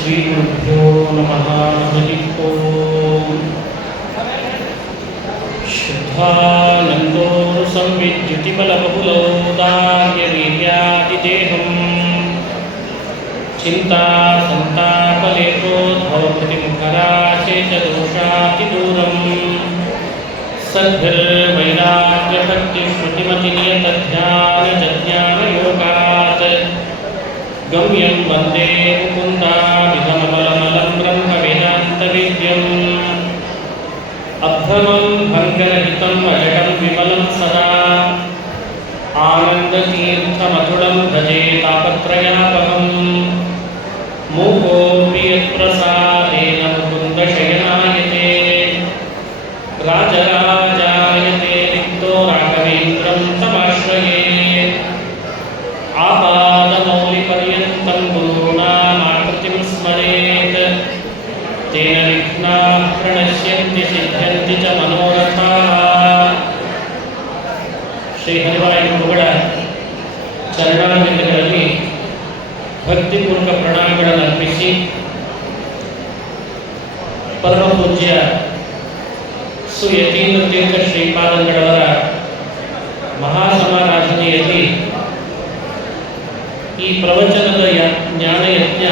ಶ್ರೀಗುರುಭ್ಯೋ ನಮಃ. ಹರಿ ಓಂ. ಶುದ್ಧಾನಂದೋರು ಸಂವಿದ್ಯುತಿಬಲಬಹುಲೋದಾರ್ಯವೀರ್ಯಾದಿದೇಹಂ ಚಿಂತಾ ಸಂತಾಪಲೇಪೋದ್ಭವಕೃತಿಮುಖರಾಶೇಷದೋಷಾತಿದೂರಂ ಸದ್ಭಿರ್ವೈರಾಗ್ಯಭಕ್ತಿಶ್ರುತಿಮತಿನಿಯತಧ್ಯಾನಜಜ್ಞಾನಯೋಗಾತ್ ಗಮ್ಯಂ ವಂದೇ ಮುಕುಂದಾಮಿಧಮಬಲಮಲಂ ಬ್ರಹ್ಮವೇದಾन्तವೇದ್ಯಂ ಅಭ್ರಮಂ ಭಂಗರಹಿತಂ ಅಜಡಂ ವಿಮಲಂ ಸದಾ ಆನಂದತೀರ್ಥಮತುಳಂ ಭಜೆ ತಾಪತ್ರಯಾಪಹಂ ಮೂಕೋಪಿ ಯತ್ಪ್ರಸಾದೇನ ಮುಕುಂದಶಯನಾಯತೆ ರಾಜರಾಜಾಯತೆ ರಿಕ್ತೋ ರಾಘವೇಂದ್ರಂ ತಮಾಶ್ರಯೇ ಆಪಾದಮೌಲಿಪರ್ಯಂತಂ ಗುರುಣಾಮಾಕೃತಿಂ ಸ್ಮರೇತ್ ತೇನ ವಿಘ್ನಾಃ ಪ್ರಣಶ್ಯಂತಿ ಸಿದ್ಧ್ಯಂತಿ ಚ ಮನೋರಥಾಃ. ಶ್ರೀ ಹರಿವಾಯು ಗುರುಗಳ ಚರಣಾರವಿಂದಗಳಲ್ಲಿ ಭಕ್ತಿಪೂರ್ವಕ ಪ್ರಣಾಮಗಳನ್ನು ಅರ್ಪಿಸಿ ಪರಮ ಪೂಜ್ಯ ಸುಯತೀಂದ್ರ ತೀರ್ಥ ಶ್ರೀಪಾದಂಗಳವರ ಮಹಾಸಮಾರಾಧನೆಯಲ್ಲಿ ಈ ಪ್ರವಚನದ ಜ್ಞಾನಯಜ್ಞ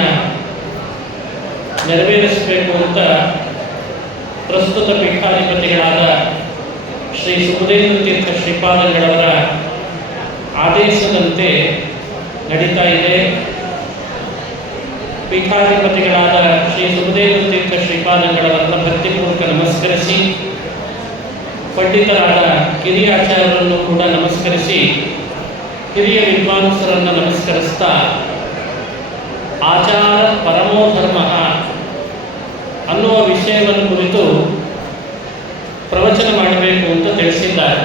ನೆರವೇರಿಸಬೇಕು ಅಂತ ಪ್ರಸ್ತುತ ಪೀಠಾಧಿಪತಿಗಳಾದ ಶ್ರೀ ಸುಬುಧೇಂದ್ರ ತೀರ್ಥ ಶ್ರೀಪಾದಂಗಳವರ ಆದೇಶದಂತೆ ನಡೀತಾ ಇದೆ. ಪೀಠಾಧಿಪತಿಗಳಾದ ಶ್ರೀ ಸುಬುಧೇಂದ್ರ ತೀರ್ಥ ಶ್ರೀಪಾದಂಗಳವರನ್ನು ಭಕ್ತಿಪೂರ್ವಕ ನಮಸ್ಕರಿಸಿ, ಪಂಡಿತರಾದ ಕಿರಿಯಾಚಾರ್ಯರನ್ನು ಕೂಡ ನಮಸ್ಕರಿಸಿ, ಹಿರಿಯ ವಿದ್ವಾಂಸರನ್ನು ನಮಸ್ಕರಿಸ್ತಾ ಆಚಾರ ಪರಮೋ ಧರ್ಮ ಅನ್ನುವ ವಿಷಯವನ್ನು ಕುರಿತು ಪ್ರವಚನ ಮಾಡಬೇಕು ಅಂತ ತಿಳಿಸಿದ್ದಾರೆ.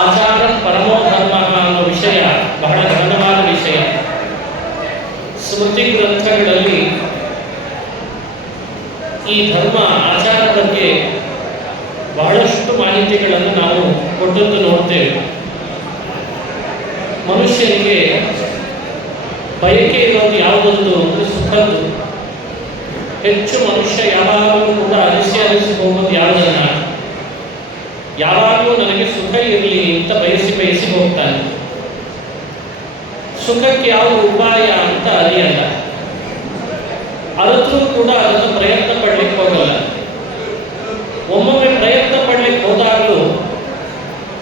ಆಚಾರ ಪರಮೋ ಧರ್ಮ ಅನ್ನೋ ವಿಷಯ ಬಹಳ ಗಹನವಾದ ವಿಷಯ. ಸ್ಮೃತಿ ಗ್ರಂಥಗಳಲ್ಲಿ ಈ ಧರ್ಮ ಆಚಾರ ಬಗ್ಗೆ ಬಹಳಷ್ಟು ಮಾಹಿತಿಗಳನ್ನು ನಾವು ಕೊಟ್ಟದ್ದು ನೋಡ್ತೇವೆ. ಮನುಷ್ಯನಿಗೆ ಬಯಕೆ ಇರೋದು ಯಾವುದೊಂದು ಅಂದರೆ ಸುಖದ್ದು. ಹೆಚ್ಚು ಮನುಷ್ಯ ಯಾವಾಗಲೂ ಕೂಡ ಅರಿಸಿ ಹೋಗೋದು ಯಾವುದನ್ನ, ಯಾವಾಗಲೂ ನನಗೆ ಸುಖ ಇರಲಿ ಅಂತ ಬಯಸಿ ಹೋಗ್ತಾನೆ. ಸುಖಕ್ಕೆ ಯಾವ ಉಪಾಯ ಅಂತ ಅರಿಯಲ್ಲ, ಅರಿತರೂ ಕೂಡ ಅದನ್ನು ಪ್ರಯತ್ನ ಪಡ್ಲಿಕ್ಕೆ ಹೋಗಲ್ಲ. ಒಮ್ಮೊಮ್ಮೆ ಪ್ರಯತ್ನ ಪಡ್ಲಿಕ್ಕೆ ಹೋದಾಗಲೂ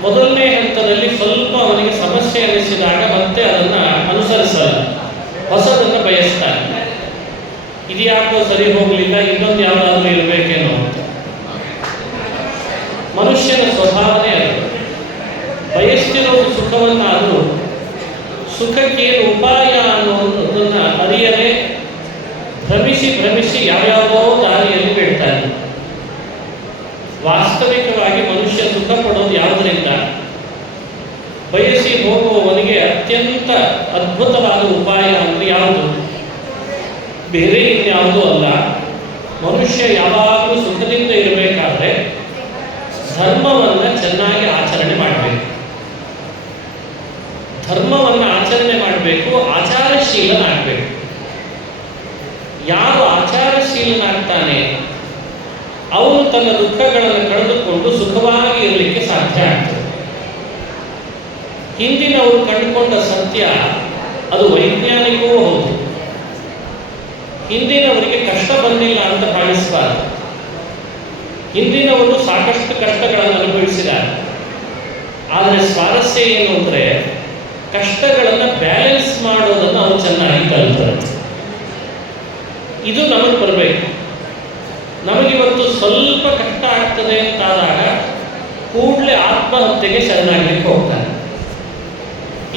ಮೊದಲನೇ ಹಂತದಲ್ಲಿ ಸ್ವಲ್ಪ ಅವನಿಗೆ ಸಮಸ್ಯೆ ಅನಿಸಿದಾಗ ಮತ್ತೆ ಅದನ್ನು ಅನುಸರಿಸಲ್ಲ, ಹೊಸದನ್ನು ಬಯಸ್ತಾನೆ. ಇದ್ಯಾಕೋ ಸರಿ ಹೋಗಲಿಲ್ಲ, ಇನ್ನೊಂದು ಯಾವುದಾದ್ರೂ ಇರಬೇಕೇನೋ ಅಂತ. ಮನುಷ್ಯನ ಸ್ವಭಾವನೆ ಅದು. ಬಯಸ್ತಿರೋ ಸುಖವನ್ನಾದರೂ ಸುಖಕ್ಕೇನು ಉಪಾಯ ಅನ್ನೋದನ್ನು ಅರಿಯದೆ ಭ್ರಮಿಸಿ ಯಾವ್ಯಾವುದೋ ದಾರಿಯಲ್ಲಿ ಬೀಳ್ತಾನೆ. ವಾಸ್ತವಿಕವಾಗಿ ಮನುಷ್ಯ ಸುಖ ಪಡೋದು ಯಾವುದರಿಂದ? ಬಯಸಿ ಹೋಗುವವನಿಗೆ ಅತ್ಯಂತ ಅದ್ಭುತವಾದ ಉಪಾಯ ಅಂದರೆ ಯಾವುದು? ಬೇರೆ ಇನ್ಯಾವುದೂ ಅಲ್ಲ. ಮನುಷ್ಯ ಯಾವಾಗಲೂ ಸುಖದಿಂದ ಇರಬೇಕಾದ್ರೆ ಧರ್ಮವನ್ನು ಚೆನ್ನಾಗಿ ಆಚರಣೆ ಮಾಡಬೇಕು. ಧರ್ಮವನ್ನು ಆಚರಣೆ ಮಾಡಬೇಕು, ಆಚಾರಶೀಲನಾಗಬೇಕು. ಯಾರು ಆಚಾರಶೀಲನಾಗ್ತಾನೆ ಅವನು ತನ್ನ ದುಃಖಗಳನ್ನು ಕಳೆದುಕೊಂಡು ಸುಖವಾಗಿ ಇರಲಿಕ್ಕೆ ಸಾಧ್ಯ ಆಗ್ತದೆ. ಹಿಂದಿನವರು ಕಂಡುಕೊಂಡ ಸತ್ಯ ಅದು ವೈಜ್ಞಾನಿಕವೂ ಹೌದು. ಹಿಂದಿನವರಿಗೆ ಕಷ್ಟ ಬಂದಿಲ್ಲ ಅಂತ ಭಾವಿಸಬಾರದು. ಹಿಂದಿನವರು ಸಾಕಷ್ಟು ಕಷ್ಟಗಳನ್ನು ಅನುಭವಿಸಿದ್ದಾರೆ. ಆದರೆ ಸ್ವಾರಸ್ಯ ಏನು ಅಂದರೆ ಕಷ್ಟಗಳನ್ನು ಬ್ಯಾಲೆನ್ಸ್ ಮಾಡೋದನ್ನು ಅವರು ಚೆನ್ನಾಗಿ ಕಲಿತಾರೆ. ಇದು ನಮಗೆ ಬರಬೇಕು. ನಮಗಿವತ್ತು ಸ್ವಲ್ಪ ಕಷ್ಟ ಆಗ್ತದೆ ಅಂತಾದಾಗ ಕೂಡಲೇ ಆತ್ಮಹತ್ಯೆಗೆ ಶರಣಾಗಲಿಕ್ಕೆ ಹೋಗ್ತಾನೆ.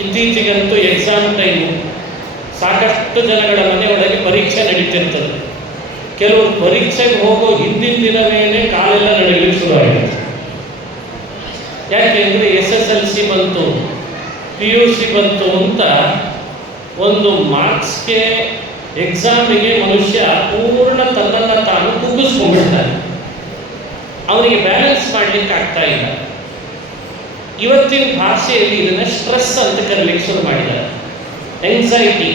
ಇತ್ತೀಚೆಗಂತೂ ಎಕ್ಸಾಮ್ ಟೈಮು, ಸಾಕಷ್ಟು ಜನಗಳ ಮನೆಯೊಳಗೆ ಪರೀಕ್ಷೆ ನಡೀತಿರ್ತದೆ. ಕೆಲವರು ಪರೀಕ್ಷೆಗೆ ಹೋಗೋ ಹಿಂದಿನ ದಿನವೇನೆ ಕಾಲೆಲ್ಲ ನಡೀಲಿಕ್ಕೆ ಶುರುವಾಗಿದೆ. ಯಾಕೆಂದರೆ SSLC ಬಂತು, PUC ಬಂತು ಅಂತ ಒಂದು ಮಾರ್ಕ್ಸ್ಗೆ ಎಕ್ಸಾಮಿಗೆ ಮನುಷ್ಯ ಪೂರ್ಣ ತನ್ನನ್ನು ತಾನು ಕುಗ್ಗಿಸ್ಕೊಂಡ್ಬಿಡ್ತಾನೆ. ಅವನಿಗೆ ಬ್ಯಾಲೆನ್ಸ್ ಮಾಡಲಿಕ್ಕೆ ಆಗ್ತಾ ಇಲ್ಲ. ಇವತ್ತಿನ ಭಾಷೆಯಲ್ಲಿ ಇದನ್ನು ಸ್ಟ್ರೆಸ್ ಅಂತ ಕರೀಲಿಕ್ಕೆ ಶುರು ಮಾಡಿದ್ದಾರೆ. ಎಂಗ್ಸೈಟಿ.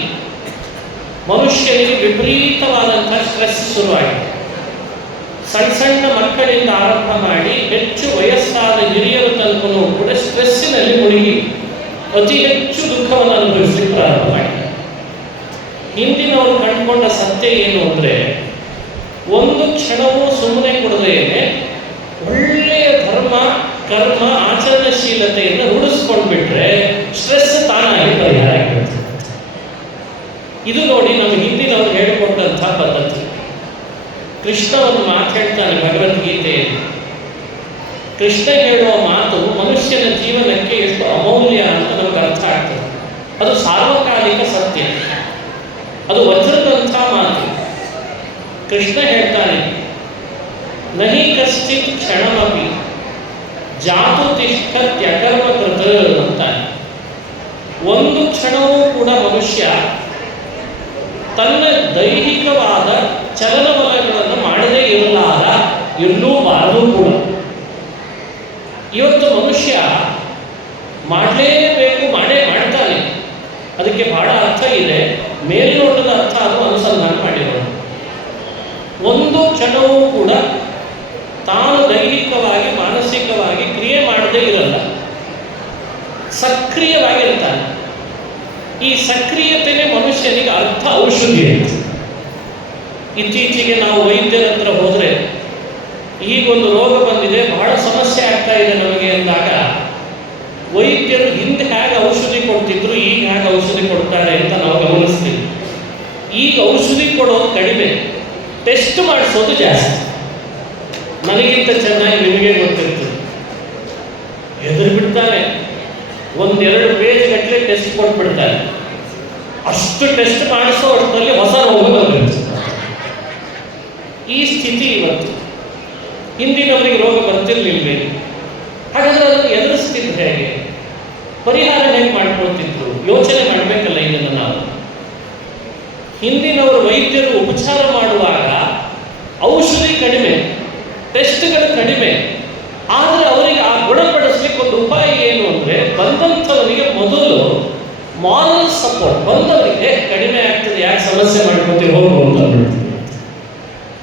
ಮನುಷ್ಯನಿಗೆ ವಿಪರೀತವಾದಂಥ ಸ್ಟ್ರೆಸ್ ಶುರುವಾಗಿದೆ. ಸಣ್ಣ ಸಣ್ಣ ಮಕ್ಕಳಿಂದ ಆರಂಭ ಮಾಡಿ ಹೆಚ್ಚು ವಯಸ್ಸಾದ ಹಿರಿಯರು ತನಕನೂ ಕೂಡ ಸ್ಟ್ರೆಸ್ಸಿನಲ್ಲಿ ಮುಳುಗಿ ಅತಿ ಹೆಚ್ಚು ದುಃಖವನ್ನು ಅನುಭವಿಸಲಿಕ್ಕೆ ಪ್ರಾರಂಭ ಮಾಡಿದ್ದಾರೆ. ಹಿಂದಿನವರು ಕಂಡುಕೊಂಡ ಸತ್ಯ ಏನು ಅಂದರೆ, ಒಂದು ಕ್ಷಣವೂ ಸುಮ್ಮನೆ ಕೊಡದೇನೆ ಒಳ್ಳೆಯ ಧರ್ಮ ಕರ್ಮ ಆಚರಣಶೀಲತೆಯನ್ನು ರೂಢಿಸ್ಕೊಂಡ್ಬಿಟ್ರೆ ಸ್ಟ್ರೆಸ್ ತಾನಾಗಿ ಪರಿಹಾರ ಆಗಿರುತ್ತೆ. ಇದು ನೋಡಿ ನಮ್ಮ ಹಿಂದಿನವರು ಹೇಳಿಕೊಟ್ಟಂಥ ಪದ್ಧತಿ. ಕೃಷ್ಣ ಒಂದು ಮಾತು ಹೇಳ್ತಾನೆ ಭಗವದ್ಗೀತೆಯಲ್ಲಿ. ಕೃಷ್ಣ ಹೇಳುವ ಮಾತು ಮನುಷ್ಯನ ಜೀವನಕ್ಕೆ ಎಷ್ಟು ಅಮೂಲ್ಯ ಅಂತ ನಮ್ಗೆ ಅರ್ಥ ಆಗ್ತದೆ. ಅದು ಸಾರ್ವಕಾಲಿಕ ಸತ್ಯ, ಅದು ವಜ್ರದಂಥ ಮಾತು. ಕೃಷ್ಣ ಹೇಳ್ತಾನೆ, ನಹಿ ಕಶ್ಚಿತ್ ಕ್ಷಣಮಪಿ ಜಾತು ತಿಷ್ಠತ್ಯಕರ್ಮಕೃತ ಅಂತಾನೆ. ಒಂದು ಕ್ಷಣವೂ ಕೂಡ ಮನುಷ್ಯ ತನ್ನ ದೈಹಿಕವಾದ ಚಲನವಲನಗಳನ್ನು ಮಾಡದೇ ಇರಲೂಬಾರದು ಕೂಡ. ಇವತ್ತು ಮನುಷ್ಯ ಮಾಡಲೇಬೇಕು, ಮಾಡ್ತಾನೆ. ಅದಕ್ಕೆ ಬಹಳ ಅರ್ಥ ಇದೆ. ಮೇಲ್ನೋಟದ ಅರ್ಥ ಅದು ಅನುಸಂಧಾನ ಮಾಡಿರೋದು. ಒಂದು ಕ್ಷಣವೂ ಕೂಡ ತಾನು ದೈಹಿಕವಾಗಿ ಮಾನಸಿಕವಾಗಿ ಕ್ರಿಯೆ ಮಾಡದೇ ಇರಲ್ಲ, ಸಕ್ರಿಯವಾಗಿರ್ತಾನೆ. ಈ ಸಕ್ರಿಯತೆಯೇ ಮನುಷ್ಯನಿಗೆ ಅರ್ಥ ಔಷಧಿ ಅಂತ. ಇತ್ತೀಚೆಗೆ ನಾವು ವೈದ್ಯರ ಹತ್ರ ಹೋದರೆ, ಈಗೊಂದು ರೋಗ ಬಂದಿದೆ, ಬಹಳ ಸಮಸ್ಯೆ ಆಗ್ತಾ ಇದೆ ನಮಗೆ ಅಂದಾಗ, ವೈದ್ಯರು ಹಿಂದೆ ಹೇಗೆ ಔಷಧಿ ಕೊಡ್ತಿದ್ರು, ಈಗ ಹೇಗೆ ಔಷಧಿ ಕೊಡ್ತಾರೆ ಅಂತ ನಾವು ಗಮನಿಸ್ತೀವಿ. ಈಗ ಔಷಧಿ ಕೊಡೋದು ಕಡಿಮೆ, ಟೆಸ್ಟ್ ಮಾಡಿಸೋದು ಜಾಸ್ತಿ. ನನಗಿಂತ ಚೆನ್ನಾಗಿ ನಿಮಗೆ ಗೊತ್ತಿರ್ತದೆ. ಎದುರು ಬಿಡ್ತಾನೆ, ಒಂದೆರಡು ಪೇಜ್ ಗಟ್ಟಲೆ ಟೆಸ್ಟ್ ಕೊಟ್ಬಿಡ್ತಾನೆ. ಅಷ್ಟು ಟೆಸ್ಟ್ ಮಾಡಿಸೋ ಅಷ್ಟರಲ್ಲಿ ಹೊಸ ರೋಗ ಬಂದಿರ್ತದೆ. ಈ ಸ್ಥಿತಿ ಇವತ್ತು. ಹಿಂದಿನವರಿಗೆ ರೋಗ ಬರ್ತಿರ್ಲಿಲ್ವೇ? ಹಾಗಾದ್ರೆ ಅದನ್ನು ಎದುರಿಸ್ತಿದ್ರು ಹೇಗೆ? ಪರಿಹಾರ ಹೇಗೆ ಮಾಡ್ಕೊಳ್ತಿದ್ರು? ಯೋಚನೆ ಮಾಡಬೇಕಲ್ಲ ಇದನ್ನು ನಾವು. ಹಿಂದಿನವರು ವೈದ್ಯರು ಉಪಚಾರ ಮಾಡುವಾಗ ಔಷಧಿ ಕಡಿಮೆ, ಟೆಸ್ಟ್ಗಳು ಕಡಿಮೆ, ಆದರೆ ಅವರಿಗೆ ಆ ಗುಣಪಡಿಸ್ಲಿಕ್ಕೆ ಒಂದು ಉಪಾಯ ಏನು ಅಂದರೆ, ಬಂದಂಥವರಿಗೆ ಮೊದಲು ಮಾರಲ್ ಸಪೋರ್ಟ್. ಬಂದವರಿಗೆ ಕಡಿಮೆ ಆಗ್ತದೆ, ಯಾಕೆ ಸಮಸ್ಯೆ ಮಾಡ್ಕೊತೀವಿ, ಹೋಗು ಅಂತ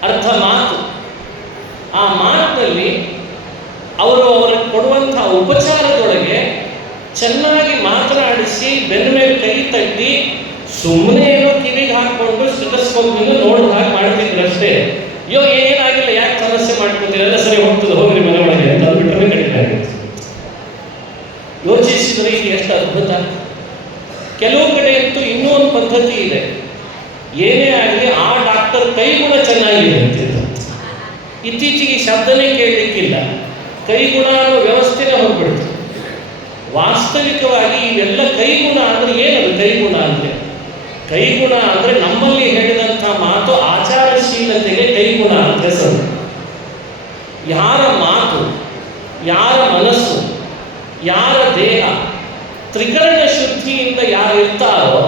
ಅರ್ಥ ಮಾತು. ಆ ಮಾತಿನಲ್ಲಿ ಅವರಿಗೆ ಕೊಡುವಂಥ ಉಪಚಾರದೊಳಗೆ ಚೆನ್ನಾಗಿ ಮಾತನಾಡಿಸಿ ಬೆನ್ನ ಮೇಲೆ ಕೈ ತಟ್ಟಿ, ಸುಮ್ಮನೆ ಏನೋ ಕಿವಿಗೆ ಹಾಕ್ಕೊಂಡು ಸ್ಟೆಥೋಸ್ಕೋಪ್ನಿಂದ ನೋಡಿದ ಹಾಗೆ ಮಾಡ್ತಿದ್ರಷ್ಟೇ. ಅಯ್ಯೋ ಏನಾಗಿಲ್ಲ, ಯಾಕೆ ಸಮಸ್ಯೆ ಮಾಡ್ಕೊತೀರ, ಎಲ್ಲ ಸರಿ ಹೋಗ್ತದೆ, ಹೋಗ್ರಿ ಮನೆ ಒಳಗೆ ಅಂತ ಅಂದ್ಬಿಟ್ರೆ ಕಡಿಮೆ ಆಗುತ್ತೆ. ಯೋಚಿಸಿದರೆ ಇದು ಎಷ್ಟು ಅದ್ಭುತ. ಕೆಲವು ಕಡೆ ಅಂತೂ ಇನ್ನೂ ಒಂದು ಪದ್ಧತಿ ಇದೆ. ಏನೇ ಆಗಲಿ ಆ ಡಾಕ್ಟರ್ ಕೈಗುಣ ಚೆನ್ನಾಗಿರುತ್ತೆ. ಇತ್ತೀಚೆಗೆ ಶಬ್ದನೇ ಕೇಳಲಿಕ್ಕಿಲ್ಲ, ಕೈಗುಣ ಅನ್ನೋ ವ್ಯವಸ್ಥೆನೇ ಹೋಗ್ಬಿಡ್ತು. ವಾಸ್ತವಿಕವಾಗಿ ಇವೆಲ್ಲ ಕೈಗುಣ ಅಂದರೆ ಏನದು? ಕೈಗುಣ ಅಂದರೆ ಕೈಗುಣ ಅಂದರೆ ನಮ್ಮಲ್ಲಿ ಹೇಳಿದಂಥ ಮಾತು ಆಚಾರಶೀಲತೆಗೆ ಕೈಗುಣ ಅಂತ ಹೆಸರು. ಯಾರ ಮಾತು, ಯಾರ ಮನಸ್ಸು, ಯಾರ ದೇಹ ತ್ರಿಕರಣ ಶುದ್ಧಿಯಿಂದ ಯಾರು ಇರ್ತಾರೋ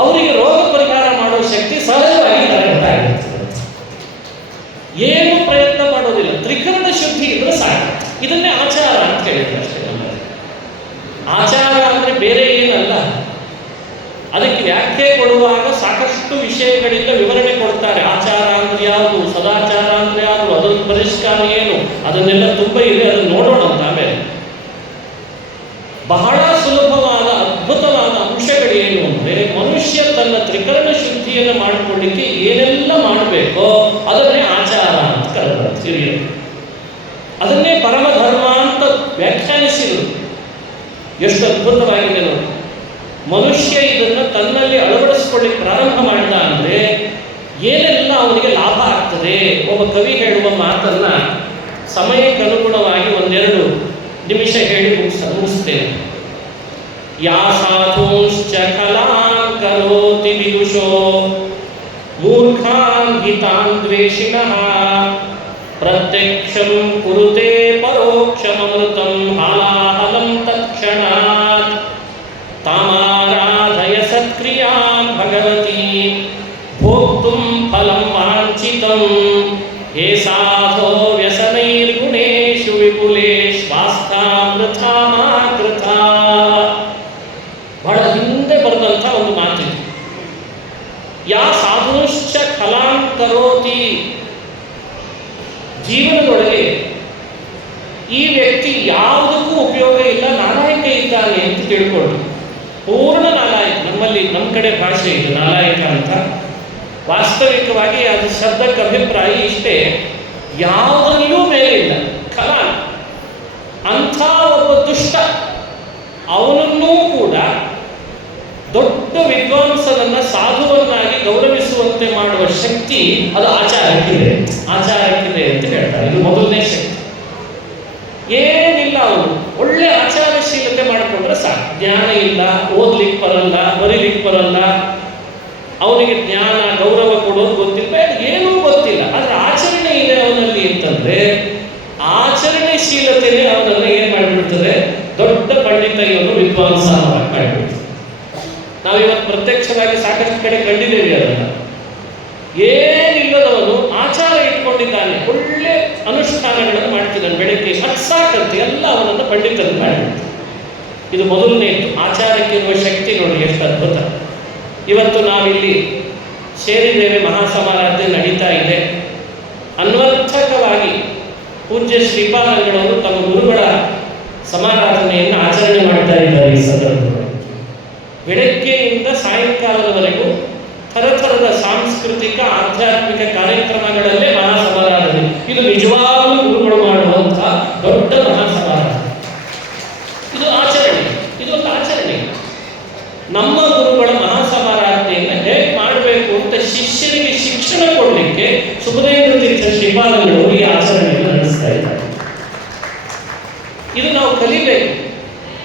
ಅವರಿಗೆ ರೋಗ ಪರಿಹಾರ ಮಾಡೋ ಶಕ್ತಿ ಸಹಜವಾಗಿ ಕರೆಕ್ಟಾಗಿರ್ತದೆ. ಏನು ಪ್ರಯತ್ನ ಮಾಡೋದಿಲ್ಲ, ತ್ರಿಕರಣ ಶುದ್ಧಿ ಇದ್ರೆ ಸಾಕು. ಇದನ್ನೇ ಆಚಾರ ಅಂತ ಹೇಳಿದ್ರು ಅಷ್ಟೇ. ಆಚಾರ ಅಂದರೆ ಬೇರೆ ಏನಲ್ಲ. ಅದಕ್ಕೆ ವ್ಯಾಖ್ಯೆ ಕೊಡುವಾಗ ಸಾಕಷ್ಟು ವಿಷಯಗಳಿಂದ ವಿವರಣೆ ಕೊಡ್ತಾರೆ. ಆಚಾರ ಅಂದ್ರೆ ಯಾವುದು, ಸದಾಚಾರ ಅಂದ್ರೆ ಯಾವುದು, ಅದರ ಪರಿಷ್ಕಾರ ಏನು, ಅದನ್ನೆಲ್ಲ ತುಂಬ ಇದೆ. ಅದನ್ನು ನೋಡೋಣ ಅಂತ ಆಮೇಲೆ. ಬಹಳ ಸುಲಭವಾದ ಅದ್ಭುತವಾದ ಅಂಶಗಳೇನು ಅಂದರೆ, ಮನುಷ್ಯ ತನ್ನ ತ್ರಿಕರಣ ಶುದ್ಧಿಯನ್ನು ಮಾಡಿಕೊಳ್ಳಿಕ್ಕೆ ಏನೆಲ್ಲ ಮಾಡಬೇಕೋ ಅದನ್ನೇ ಆಚಾರ ಅಂತ ಕರೆದರು ಹಿರಿಯರು. ಅದನ್ನೇ ಪರಮಧರ್ಮ ಅಂತ ವ್ಯಾಖ್ಯಾನಿಸಿದರು. ಎಷ್ಟು ಅದ್ಭುತವಾಗಿದೆ ನೋಡಿ. ಮನುಷ್ಯ ಇದನ್ನು ತನ್ನಲ್ಲಿ ಅಳವಡಿಸ್ಕೊಳ್ಳಿಕ್ಕೆ ಪ್ರಾರಂಭ ಮಾಡಿದ ಅಂದರೆ ಏನೆಲ್ಲ ಅವನಿಗೆ ಲಾಭ ಆಗ್ತದೆ. ಒಬ್ಬ ಕವಿ ಹೇಳುವ ಮಾತನ್ನ ಸಮಯಕ್ಕನುಗುಣವಾಗಿ ಒಂದೆರಡು ನಿಮಿಷ ಹೇಳಿ ಮುಗಿಸ್ತೇನೆ. ಯಾ ಸಾಧೂಶ್ಚ ಕಲಾಂ ಕರೋತಿ ವಿದುಷೋ ಮೂರ್ಖಾನ್ ಹಿತಾನ್ ದ್ವೇಷಿಣಃ ಪ್ರತ್ಯಕ್ಷಂ ಕುರುತೆ ಪರೋಕ್ಷಮಮೃತಂ ಹಾಲಾಹಲಂ ತತ್ಕ್ಷಣಾತ್ ತಾಮಾರಾಧಯ ಸತ್ಕ್ರಿಯಾಂ ಭಗವತಿ ಭೋಕ್ತುಂ ಫಲಂ ವಾಂಛಿತಂ ಹೇ ಸಾಧೋ ವ್ಯಸನೈರ್ಗುಣೇಷು ವಿಪುಲೇಶ್ವಾಸ್ಥಾಮೃಥಾ ಮಾ ಕೃಥಾ. ಬಹಳ ಹಿಂದೆ ಬರೆದಂಥ ಒಂದು ಮಾತಿದೆ. ಯಾ ಖಲಾಂ ಕರೋತಿ. ಜೀವನದೊಳಗೆ ಈ ವ್ಯಕ್ತಿ ಯಾವುದಕ್ಕೂ ಉಪಯೋಗ ಇಲ್ಲ, ನಾಲಾಯಕ ಇದ್ದಾನೆ ಅಂತ ತಿಳ್ಕೊಂಡು ಪೂರ್ಣ ನಾಲಾಯಕ. ನಮ್ಮಲ್ಲಿ ನಮ್ಮ ಕಡೆ ಭಾಷೆ ಇದೆ ನಾಲಾಯಕ ಅಂತ. ವಾಸ್ತವಿಕವಾಗಿ ಅದು ಶಬ್ದಕ್ಕೆ ಅಭಿಪ್ರಾಯ ಇಷ್ಟೇ, ಯಾವುದರಲ್ಲೂ ಮೇಲಿಲ್ಲ. ಖಲಾಂ ಅಂಥ ಒಬ್ಬ ದುಷ್ಟ, ಅವನನ್ನೂ ಕೂಡ ದೊಡ್ಡ ವಿದ್ವಾಂಸನನ್ನ ಸಾಧುವನ್ನಾಗಿ ಗೌರವಿಸುವಂತೆ ಮಾಡುವ ಶಕ್ತಿ ಅದು ಆಚಾರಕ್ಕಿದೆ ಅಂತ ಹೇಳ್ತಾರೆ. ಇದು ಮೊದಲನೇ ಶಕ್ತಿ. ಏನಿಲ್ಲ, ಅವನು ಒಳ್ಳೆ ಆಚಾರಶೀಲತೆ ಮಾಡಿಕೊಂಡ್ರೆ ಸಾಕು. ಜ್ಞಾನ ಇಲ್ಲ, ಓದ್ಲಿಕ್ಕೆ ಬರಲ್ಲ, ಬರೀಲಿಕ್ಕೆ ಬರಲ್ಲ, ಅವನಿಗೆ ಜ್ಞಾನ ಗೌರವ ಕೊಡೋದು ಗೊತ್ತಿಲ್ಲ, ಏನೂ ಗೊತ್ತಿಲ್ಲ, ಆದ್ರೆ ಆಚರಣೆ ಇದೆ ಅವನಲ್ಲಿ ಅಂತಂದ್ರೆ ಆಚರಣೆಶೀಲತೆನೇ ಅವನನ್ನು ಏನ್ ಮಾಡಿಬಿಡ್ತದೆ, ದೊಡ್ಡ ಪಂಡಿತ ಇವನು ವಿದ್ವಾಂಸ ಮಾಡಿಬಿಡ್ತದೆ. ನಾವಿವತ್ತು ಪ್ರತ್ಯಕ್ಷವಾಗಿ ಸಾಕಷ್ಟು ಕಡೆ ಕಂಡಿದ್ದೇವೆ ಅದನ್ನು. ಏನಿಲ್ಲದವನು ಆಚಾರ ಇಟ್ಕೊಂಡಿದ್ದಾನೆ, ಒಳ್ಳೆ ಅನುಷ್ಠಾನಗಳನ್ನು ಮಾಡ್ತಿದ್ದಾನೆ, ಬೆಳಗ್ಗೆ ಸಾಕಂತೆ ಎಲ್ಲ ಅವನನ್ನು ಪಂಡಿತರು ಮಾಡಿಬಿಡ್ತಾನೆ. ಇದು ಮೊದಲನೇದು, ಆಚಾರಕ್ಕಿರುವ ಶಕ್ತಿ. ನೋಡಿ ಎಷ್ಟು ಅದ್ಭುತ. ಇವತ್ತು ನಾವಿಲ್ಲಿ ಸೇರಿದ್ದೇವೆ, ಮಹಾಸಮಾರಾಧನೆ ನಡೀತಾ ಇದೆ. ಅನ್ವರ್ಥಕವಾಗಿ ಪೂಜ್ಯ ಶ್ರೀಪಾದಂಗಳವರು ತಮ್ಮ ಗುರುಗಳ ಸಮಾರಾಧನೆಯನ್ನು ಆಚರಣೆ ಮಾಡ್ತಾ ಇದ್ದಾರೆ. ಈ ಸಂದರ್ಭದಲ್ಲಿ ಬೆಳಗ್ಗೆಯಿಂದ ಸಾಯಂಕಾಲದವರೆಗೂ ಥರಥರದ ಸಾಂಸ್ಕೃತಿಕ ಆಧ್ಯಾತ್ಮಿಕ ಕಾರ್ಯಕ್ರಮಗಳಲ್ಲೇ ಮಹಾಸಮಾರಾಧನೆ. ಇದು ನಿಜವಾಗಲೂ ಗುರುಗಳು ಮಾಡುವಂತಹ ದೊಡ್ಡ ಮಹಾಸಮಾರಾಧನೆ. ಇದು ಆಚರಣೆ, ಇದೊಂದು ಆಚರಣೆ. ನಮ್ಮ ಗುರುಗಳ ಮಹಾಸಮಾರಾಧನೆಯನ್ನು ಹೇಗೆ ಮಾಡಬೇಕು ಅಂತ ಶಿಷ್ಯರಿಗೆ ಶಿಕ್ಷಣ ಕೊಡಲಿಕ್ಕೆ ಸುಬುಧೇಂದ್ರ ತೀರ್ಥ ಶ್ರೀಪಾದಂಗಳು ಈ ಆಚರಣೆಯನ್ನು ನಡೆಸ್ತಾ ಇದ್ದಾರೆ. ಇದು ನಾವು ಕಲಿಬೇಕು.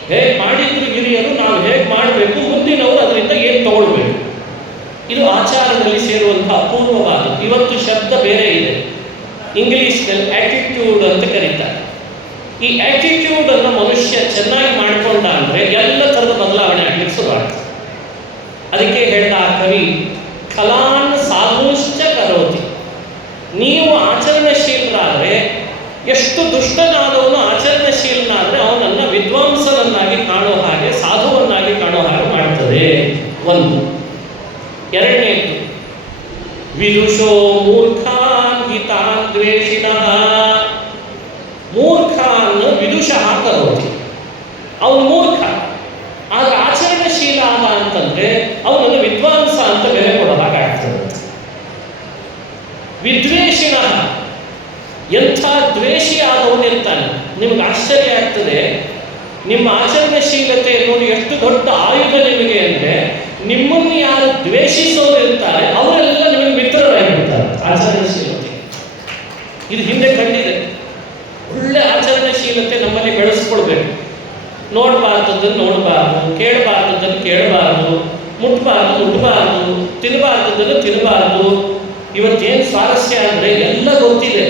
ಹೇಗೆ ಮಾಡಿದ್ರು ಹಿರಿಯರು, ನಾವು ಹೇಗೆ ಮಾಡಬೇಕು, ಮುಂದಿನವರು ಅದರಿಂದ ಏನು ತಗೊಳ್ಬೇಕು. ಇದು ಆಚಾರದಲ್ಲಿ ಸೇರುವಂತಹ ಅಪೂರ್ವವಾದ. ಇವತ್ತು ಶಬ್ದ ಬೇರೆ ಇದೆ, ಇಂಗ್ಲಿಷ್ನಲ್ಲಿ ಆಟಿಟ್ಯೂಡ್ ಅಂತ ಕರೀತಾರೆ. ಈ ಆಟಿಟ್ಯೂಡ್ ಅನ್ನು ಮನುಷ್ಯ ಚೆನ್ನಾಗಿ ಮಾಡಿಕೊಂಡ ಅಂದರೆ ಎಲ್ಲ ಥರದ ಬದಲಾವಣೆ ಆಗಲಿಕ್ಕೆ ಶುರುವಾಗ್ತದೆ. ಅದಕ್ಕೆ ಹೇಳಿದ ಆ ಕವಿ, ಖಲಾನ್ ಸಾಧುಶ್ಚ ಕರೋತಿ. ನೀವು ಆಚರಣಶೀಲರಾದರೆ, ಎಷ್ಟು ದುಷ್ಟನಾದವನು ಆಚರಣಶೀಲನಾದರೆ ಅವನನ್ನು ವಿದ್ವಾಂಸನನ್ನಾಗಿ ಕಾಣೋ ಹಾಗೆ, ಸಾಧುವನ್ನಾಗಿ ಕಾಣೋ ಹಾಗೆ ಮಾಡ್ತದೆ. ಒಂದು. ಎರಡನೇದು, ವಿದುಷೋ ಮೂರ್ಖಾನ್ ಹಿತಾನ್ ದ್ವೇಷಿಣಃ. ಮೂರ್ಖಾನ್ ವಿದುಷಃ ಕರೋತಿ. ಅವನು ಮೂರ್ಖ, ಆದ್ರೆ ಆಚರಣಶೀಲ ಆದ ಅಂತಂದ್ರೆ ಅವನನ್ನು ವಿದ್ವಾಂಸ ಅಂತ ಬೆಲೆ ಕೊಡೋ ಹಾಗಾಗ್ತದೆ. ವಿದ್ವೇಷಿಣಃ, ಎಂಥ ದ್ವೇಷಿ ಆದವನಿರ್ತಾನೆ. ನಿಮ್ಗೆ ಆಶ್ಚರ್ಯ ಆಗ್ತದೆ, ನಿಮ್ಮ ಆಚರಣಶೀಲತೆ ನೋಡಿ ಎಷ್ಟು ದೊಡ್ಡ ಆಯುಧ ನಿಮಗೆ ಅಂದರೆ, ನಿಮ್ಮನ್ನು ಯಾರು ದ್ವೇಷಿಸೋರು ಇರ್ತಾರೆ ಅವರೆಲ್ಲ ನಿಮಗೆ ಮಿತ್ರರಾಗಿರ್ತಾರೆ. ಆಚರಣಶೀಲತೆ ಇದು ಹಿಂದೆ ಕಂಡಿದೆ. ಒಳ್ಳೆ ಆಚರಣಶೀಲತೆ ನಮ್ಮಲ್ಲಿ ಬೆಳೆಸ್ಕೊಳ್ಬೇಕು. ನೋಡಬಾರ್ದದ್ದನ್ನು ನೋಡಬಾರ್ದು, ಕೇಳಬಾರ್ದದ್ದನ್ನು ಕೇಳಬಾರ್ದು, ಮುಟ್ಟಬಾರ್ದು, ತಿನ್ನಬಾರ್ದದ್ದನ್ನು ತಿನ್ನಬಾರ್ದು. ಇವತ್ತೇನು ಸ್ವಾರಸ್ಯ ಅಂದರೆ ಎಲ್ಲ ಗೊತ್ತಿದೆ,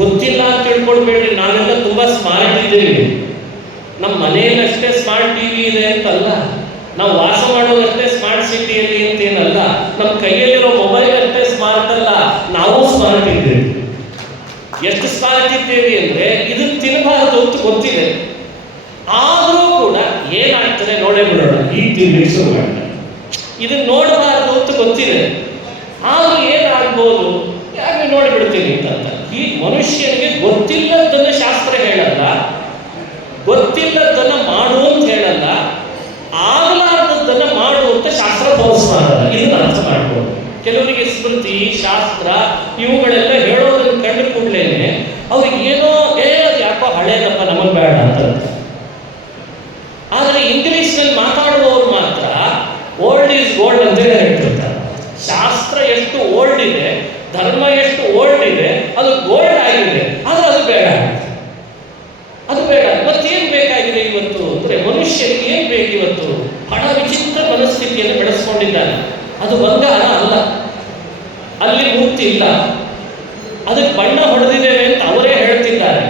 ಗೊತ್ತಿಲ್ಲ ಅಂತ ತಿಳ್ಕೊಳ್ಬೇಡ್ರಿ. ನಾವೆಲ್ಲ ತುಂಬ ಸ್ಮಾರ್ಟ್ ಇದ್ದೇವೆ. ನಮ್ಮ ಮನೆಯಲ್ಲಷ್ಟೇ ಸ್ಮಾರ್ಟ್ ಟಿವಿ ಇದೆ ಅಂತಲ್ಲ, ನಾವು ವಾಸ ಮಾಡೋದಷ್ಟೇ ಸ್ಮಾರ್ಟ್ ಸಿಟಿಯಲ್ಲಿ ಅಂತೇನಲ್ಲ, ನಮ್ಮ ಕೈಯಲ್ಲಿರೋ ಮೊಬೈಲ್ ಅಷ್ಟೇ ಸ್ಮಾರ್ಟ್ ಅಲ್ಲ, ನಾವು ಸ್ಮಾರ್ಟ್ ಇದ್ದೇವೆ. ಎಷ್ಟು ಸ್ಮಾರ್ಟ್ ಇದ್ದೇವೆ ಅಂದರೆ ಇದನ್ನು ತಿನ್ನಬಾರದು ಅಂತ ಗೊತ್ತಿದೆ, ಆದರೂ ಕೂಡ ಏನಾಗ್ತದೆ ನೋಡೇ ಬಿಡೋಣ, ಈಗ ತಿನ್ಲಿಕ್ಕೆ ಶುರು ಮಾಡ್ತಾರೆ. ಇದನ್ನು ನೋಡಬಾರದು ಅಂತ ಗೊತ್ತಿದೆ, ಆದರೂ ಏನಾಗ್ಬೋದು, ಯಾಕೆ ನೋಡಿಬಿಡ್ತೀನಿ ಅಂತ. ಈ ಮನುಷ್ಯನಿಗೆ ಗೊತ್ತಿಲ್ಲದನ್ನು ಶಾಸ್ತ್ರ ಹೇಳಲ್ಲ, ಗೊತ್ತಿಲ್ಲದನ್ನು ಮಾಡು ಅಂತ ಹೇಳಲ್ಲ, ಆಗಲಾರದನ್ನು ಮಾಡು ಅಂತ ಶಾಸ್ತ್ರ ಫೋರ್ಸ್ ಮಾಡಲ್ಲ. ಇದನ್ನು ಅರ್ಥ ಮಾಡ್ಬೋದು. ಕೆಲವರಿಗೆ ಸ್ಮೃತಿ, ಶಾಸ್ತ್ರ ಇವುಗಳೆಲ್ಲ ಹೇಳೋದನ್ನು ಕಂಡು ಕೂಡಲೇನೆ ಅವ್ರಿಗೆ ಏನೋ ಅದು ಯಾಕೋ ಹಳೇದಪ್ಪ, ನಮಗೆ ಬೇಡ ಅಂತ. ಆದರೆ ಇಂಗ್ಲಿಷ್ನಲ್ಲಿ ಮಾತಾಡುವವರು ಮಾತ್ರ ಓಲ್ಡ್ ಈಸ್ ಗೋಲ್ಡ್ ಅಂತ ಹೇಳ್ತಿರ್ತಾರೆ. ಶಾಸ್ತ್ರ ಎಷ್ಟು ಓಲ್ಡ್ ಇದೆ, ಧರ್ಮ ಎಷ್ಟು ಓಲ್ಡ್ ಇದೆ, ಅದು ಗೋಲ್ಡ್ ಆಗಿದೆ, ಆದರೆ ಅದು ಬೇಡ, ಅದು ಬೇಡ. ಮತ್ತೇನು ಬೇಕಾಗಿದೆ ಇವತ್ತು ಅಂದರೆ, ಮನುಷ್ಯನಿಗೆ ಏನು ಬೇಕು ಇವತ್ತು? ಬಹಳ ವಿಚಿತ್ರ ಮನಸ್ಥಿತಿಯನ್ನು ಬೆಳೆಸ್ಕೊಂಡಿದ್ದಾನೆ. ಅದು ಬಂಗಾರ ಅಲ್ಲ, ಅಲ್ಲಿ ಮೂರ್ತಿ ಇಲ್ಲ, ಅದಕ್ಕೆ ಬಣ್ಣ ಹೊಡೆದಿದ್ದೇವೆ ಅಂತ ಅವರೇ ಹೇಳ್ತಿದ್ದಾರೆ,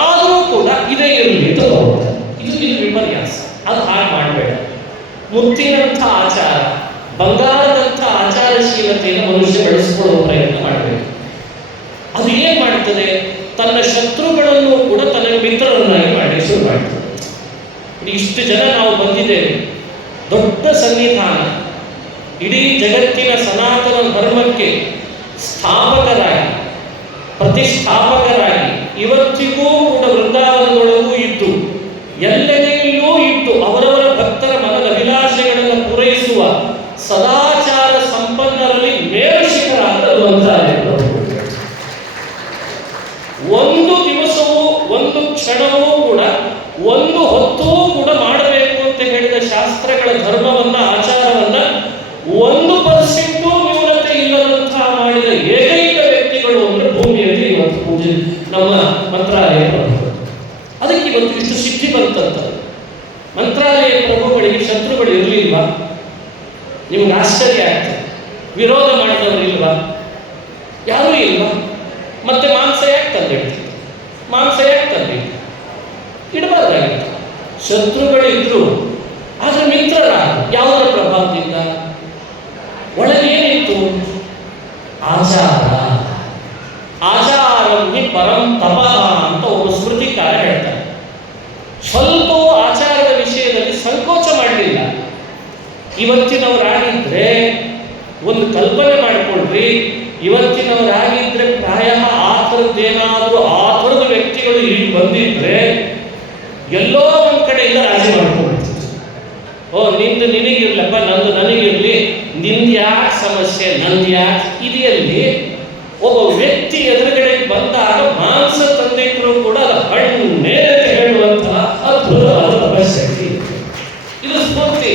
ಆದರೂ ಕೂಡ ಇದೇ ಇರಲಿ ಅಂತ ತಗೋತಾರೆ. ಇದು ವಿಪರ್ಯಾಸ. ಅದು ಹಾಗೆ ಮಾಡಬೇಡ. ಮುತ್ತಿನಂಥ ಆಚಾರ, ಬಂಗಾರದಂಥ ಆಚಾರಶೀಲತೆಯನ್ನು ಮನುಷ್ಯ ಬೆಳೆಸ್ಕೊಳ್ಳುವ ಪ್ರಯತ್ನ ಮಾಡಬೇಕು. ಅದು ಏನು ಮಾಡ್ತದೆ? ತನ್ನ ಶತ್ರುಗಳನ್ನು ಕೂಡ ತನ್ನ ಮಿತ್ರರನ್ನಾಗಿ ಮಾಡಿ ಶುರು ಮಾಡ್ತದೆ. ಇಷ್ಟು ಜನ ನಾವು ಬಂದಿದ್ದೇವೆ, ದೊಡ್ಡ ಸನ್ನಿಧಾನ, ಇಡೀ ಜಗತ್ತಿನ ಸನಾತನ ಧರ್ಮ ಧರ್ಮಕ್ಕೆ ಸ್ಥಾಪಕರಾಗಿ ಪ್ರತಿಷ್ಠಾಪಕರಾಗಿ ಇವತ್ತಿಗೂ ಕೂಡ ವೃಂದಾವನದೊಳಗೂ ಇದ್ದು ಎಲ್ಲೆಡೆಯಲ್ಲೂ ಇದ್ದು ಅವರವರ ಭಕ್ತರ ಮನದ ಅಭಿಲಾಷೆಗಳನ್ನು ಪೂರೈಸುವ ಸದಾಚಾರ ಸಂಪನ್ನರಲ್ಲಿ ಮೇಲ್ಶಿಖರಾದರು ಮಂತ್ರಾಲಯ. ಒಂದು ದಿವಸವೂ ಒಂದು ಕ್ಷಣವೂ ಕೂಡ ಒಂದು ಹೊತ್ತೂ ಕೂಡ ಮಾಡಬೇಕು ಅಂತ ಹೇಳಿದ ಶಾಸ್ತ್ರಗಳ ಧರ್ಮವನ್ನ ಆಚಾರವನ್ನ 1% ನ್ಯೂನತೆ ಇಲ್ಲದಂತಹ ಮಾಡಿದ ಏಕೈಕ ವ್ಯಕ್ತಿಗಳು ಅಂದ್ರೆ ಭೂಮಿಯಲ್ಲಿ ಇವತ್ತು ಪೂಜೆ ನಮ್ಮ ಮಂತ್ರಾಲಯ ಪ್ರಭುಗಳು. ಅದಕ್ಕೆ ಇವತ್ತು ಇಷ್ಟು ಸಿದ್ಧಿ ಬಂತಂತ. ಮಂತ್ರಾಲಯ ಪ್ರಭುಗಳಿಗೆ ಶತ್ರುಗಳು ಇರಲಿಲ್ವಾ? ನಿಮ್ಗೆ ಆಶ್ಚರ್ಯ ಆಗ್ತದೆ. ವಿರೋಧ ಮಾಡಿದವರು ಇಲ್ವಾ? ಯಾರೂ ಇಲ್ವಾ? ಮತ್ತೆ ಮಾಂಸ ಯಾಕೆ ತಂದಿಡ್ತೀವಿ? ಮಾಂಸ ಯಾಕೆ ತಂದಿಡ್ತೀವಿ? ಇಡಬಾರ್ದಾಗಿತ್ತು. ಶತ್ರುಗಳಿದ್ರು ಆದ್ರೆ ಮಿತ್ರರ ಯಾವುದರ ಪ್ರಭಾವದಿಂದ? ಒಳಗೆ ಏನಿತ್ತು? ಆಚಾರ. ಆಚಾರಂ ಹಿ ಪರಂ ತಪಃ ಅಂತ ಒಬ್ಬ ಸ್ಮೃತಿಕಾರ ಹೇಳ್ತಾರೆ. ಸ್ವಲ್ಪ ಆಚಾರದ ವಿಷಯದಲ್ಲಿ ಸಂಕೋಚ ಮಾಡಲಿಲ್ಲ. ಇವತ್ತಿನವರಾಗಿದ್ರೆ ಒಂದು ಕಲ್ಪನೆ ಮಾಡಿಕೊಳ್ರಿ, ಇವತ್ತಿನವರಾಗಿದ್ರೆ ಪ್ರಾಯ ಆ ಥರದ್ದೇನಾದರೂ ಆ ಥರದ ವ್ಯಕ್ತಿಗಳು ಇಲ್ಲಿ ಬಂದಿದ್ರೆ ಎಲ್ಲೋ ಒಂದು ಕಡೆಯಿಂದ ರಾಜಿ ಮಾಡ್ಕೊಳ್ತಿದ್ರು. ಓ ನಿಂದು ನಿನಗಿರ್ಲಪ್ಪ, ನಂದು ನನಗಿರ್ಲಿ, ನಿಂದು ಯಾಕೆ ಸಮಸ್ಯೆ, ನಂದು ಯಾಕೆ ಇದೆಯಲ್ಲಿ ಒಬ್ಬ ವ್ಯಕ್ತಿ ಎದುರುಗಡೆ ಬಂದಾಗ ಮಾಂಸ ತಂದಿಟ್ಟರು ಕೂಡ ಅದು ಹಣ್ಣೇ ಅಂತ ಹೇಳುವಂತಹ ಅದ್ಭುತವಾದ ತಪಶಕ್ತಿ. ಇದು ಸ್ಫೂರ್ತಿ.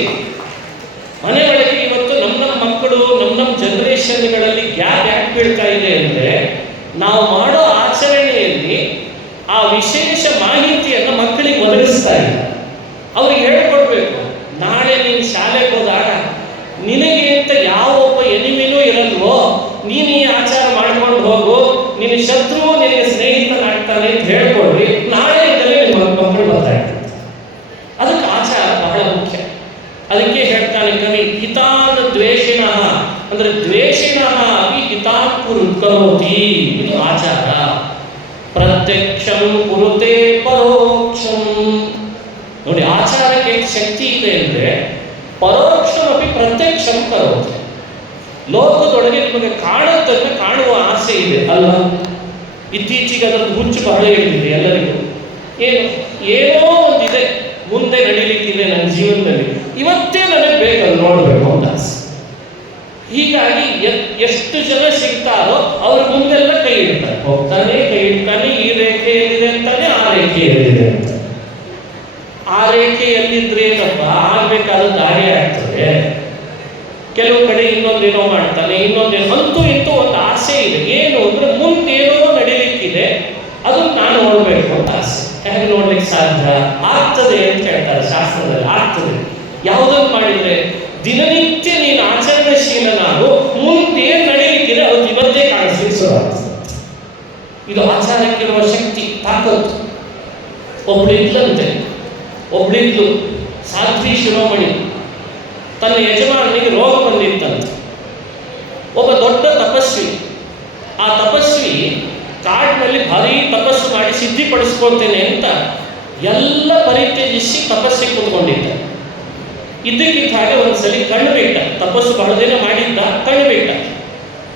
ಮನೆಯೊಳಗೆ ಇವತ್ತು ನಮ್ಮ ಮಕ್ಕಳು ನಮ್ಮ ಜನರೇಷನ್ಗಳಲ್ಲಿ ಗ್ಯಾಪ್ ಯಾಕೆ ಬೀಳ್ತಾ ಇದೆ ಅಂದರೆ ನಾವು ಮಾಡೋ ಆಚರಣೆಯಲ್ಲಿ ಆ ವಿಶೇಷ ಮಾಹಿತಿಯನ್ನು ಮಕ್ಕಳಿಗೆ ಒದಗಿಸ್ತಾ ಇಲ್ಲ. ಅವ್ರಿಗೆ ಹೇಳ್ಕೊಡ್ಬೇಕು, ನಾಳೆ ನೀನು ಶಾಲೆಗೆ ಹೋದಾಗ ನಿನಗೆ ಅಂತ ಯಾವೊಬ್ಬ ಎನಿಮಿನೂ ಇರಲ್ವೋ, ನೀನು ಈ ಆಚಾರ ಮಾಡ್ಕೊಂಡು ಹೋಗು, ನಿನ್ನ ಶತ್ರು ನಿನಗೆ ಸ್ನೇಹಿತನಾಗ್ತಾನೆ ಅಂತ ಹೇಳ್ಕೊಡ್ರಿ. ನಾಳೆಯಿಂದಲೇ ನಿಮ್ಮ ಮಕ್ಕಳು ಗೊತ್ತಾಗ್ತದೆ. ಅದಕ್ಕೆ ಆಚಾರ ಬಹಳ ಮುಖ್ಯ. ಅದಕ್ಕೆ ಹೇಳ್ತಾನೆ ಕವಿ, ಹಿತಾನ್ ದ್ವೇಷಿಣಃ ಅಂದ್ರೆ ದ್ವೇಷಿಣಃ ಅಪಿ ಹಿತಾನ್ ಕರೋತಿ. ಇದು ಆಚಾರ. ಪ್ರತ್ಯಕ್ಷಂ ಕುರುತೆ ಪರೋಕ್ಷಂ. ನೋಡಿ, ಆಚಾರಕ್ಕೆ ಶಕ್ತಿ ಇದೆ ಅಂದ್ರೆ ಪರೋಕ್ಷಂ ಅಪಿ ಪ್ರತ್ಯಕ್ಷಂ ಕರೋತಿ. ಲೋಕದೊಳಗೆ ನಿಮಗೆ ಕಾಣುತ್ತನ್ನು ಕಾಣುವ ಆಸೆ ಇದೆ ಅಲ್ವಾ? ಇತ್ತೀಚೆಗೆ ಅದರದ್ದು ಹುಚ್ಚು ಬಹಳ ಹಿಡಿದಿದೆ ಎಲ್ಲರಿಗೂ. ಏನೋ ಒಂದಿದೆ, ಮುಂದೆ ನಡೀಲಿಕ್ಕಿದೆ ನನ್ನ ಜೀವನದಲ್ಲಿ, ಇವತ್ತೇ ನನಗೆ ಬೇಕಲ್ಲ ನೋಡಬೇಕು ಅಂತ ಆಸೆ. ಹೀಗಾಗಿ ಎಷ್ಟು ಜನ ಸಿಗ್ತಾರೋ ಅವ್ರ ಮುಂದೆಲ್ಲ ಕೈ ಇಡ್ತಾರೆ, ಹೋಗ್ತಾನೆ ಕೈ ಇಡ್ತಾನೆ, ಈ ರೇಖೆ ಎಲ್ಲಿದೆ ಅಂತಾನೆ, ಆ ರೇಖೆ ಎಲ್ಲಿದೆ ಅಂತ. ಆ ರೇಖೆ ಎಲ್ಲಿದ್ರೆ ಏನಪ್ಪ ಆಗ್ಬೇಕಾದದ್ದು ಹಾಗೆ ಆಗ್ತದೆ. ಕೆಲವು ಕಡೆ ಇನ್ನೊಂದೇನೋ ಮಾಡ್ತಾನೆ, ಇನ್ನೊಂದೇನೋ, ಅಂತೂ ಇಂತೂ ಒಂದು ಆಸೆ ಇದೆ. ಏನು ಅಂದ್ರೆ ಮುಂದೇನೋ ನಡೀಲಿಕ್ಕಿದೆ, ಅದನ್ನು ನಾನು ನೋಡ್ಬೇಕು ಅಂತ ಆಸೆ. ಹೇಗೆ ನೋಡ್ಲಿಕ್ಕೆ ಸಾಧ್ಯ? ಆಗ್ತದೆ ಅಂತ ಹೇಳ್ತಾರೆ ಶಾಸ್ತ್ರದಲ್ಲಿ. ಆಗ್ತದೆ ಯಾವುದನ್ನು ಮಾಡಿದ್ರೆ? ದಿನನಿತ್ಯ ನೀನು ಆಚರಣಶೀಲನಾಗು, ಮುಂದೇನು ನಡೀಲಿಕ್ಕಿದೆ ಅದು ಇವತ್ತೇ ಕಾಣಿಸ್ಲಿಕ್ಕೆ ಶುರುವಾಗ್ತದೆ. ಇದು ಆಚಾರಕ್ಕಿರುವ ಶಕ್ತಿ, ತಾಕತ್ತು. ಒಬ್ಳಿದ್ಲು ಸಾಧ್ವಿ ಶಿರೋಮಣಿ. ತನ್ನ ಯಜಮಾನಿಗೆ ರೋಗ ಬಂದಿತ್ತಂತೆ. ಒಬ್ಬ ದೊಡ್ಡ ತಪಸ್ವಿ. ಆ ತಪಸ್ವಿ ಕಾಡಿನಲ್ಲಿ ಭಾರೀ ತಪಸ್ಸು ಮಾಡಿ ಸಿದ್ಧಿಪಡಿಸ್ಕೊಳ್ತೇನೆ ಅಂತ ಎಲ್ಲ ಪರಿತ್ಯಜಿಸಿ ತಪಸ್ಸಿಗೆ ಕೂತ್ಕೊಂಡಿದ್ದ. ಇದ್ದಕ್ಕಿದ್ದ ಹಾಗೆ ಒಂದ್ಸಲಿ ಕಣ್ಣು ಬಿಟ್ಟ. ತಪಸ್ಸು ಬಹಳ ದಿನ ಮಾಡಿದ್ದ, ಕಣ್ಣು ಬಿಟ್ಟ.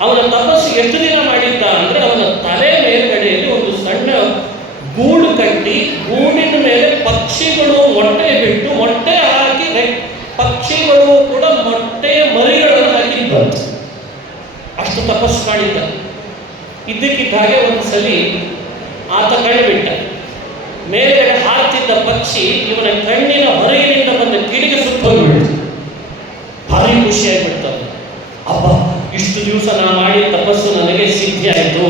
ಅವನ ತಪಸ್ಸು ಎಷ್ಟು ದಿನ ಮಾಡಿದ್ದ ಅಂದ್ರೆ ಅವನ ತಲೆ ಮೇಲ್ಗಡೆಯಲ್ಲಿ ಒಂದು ಸಣ್ಣ ಗೂಡು ಕಟ್ಟಿ, ಗೂಡಿನ ಮೇಲೆ ಪಕ್ಷಿಗಳು ಮೊಟ್ಟೆ ಬಿಟ್ಟು, ಮೊಟ್ಟೆ ಹಾಕಿ ಪಕ್ಷಿಗಳು ಕೂಡ ಮೊಟ್ಟೆಯ ಮರಿಗಳನ್ನು ಹಾಕಿದ್ದಂತೆ. ಅಷ್ಟು ತಪಸ್ಸು ಮಾಡಿದ್ದ. ಇದ್ದಕ್ಕಿದ್ದ ಹಾಗೆ ಒಂದ್ಸಲಿ ಆತ ಕಣ್ಣು ಬಿಟ್ಟ. ಮೇಲ್ಗಡೆ ಹಾರ್ತಿದ್ದ ಪಕ್ಷಿ ಇವನ ಕಣ್ಣಿನ ಹೊರಗಿನಿಂದ ಬಂದ ಕಿಡಿಗೆ ಸುತ್ತೋಗ್ಬಿಡ್ತು. ಭಾರಿ ಖುಷಿಯಾಗ್ಬಿಡ್ತವೆ. ಅಬ್ಬ, ಇಷ್ಟು ದಿವಸ ನಾ ಮಾಡಿದ ತಪಸ್ಸು ನನಗೆ ಸಿದ್ಧಿ ಆಯಿತು.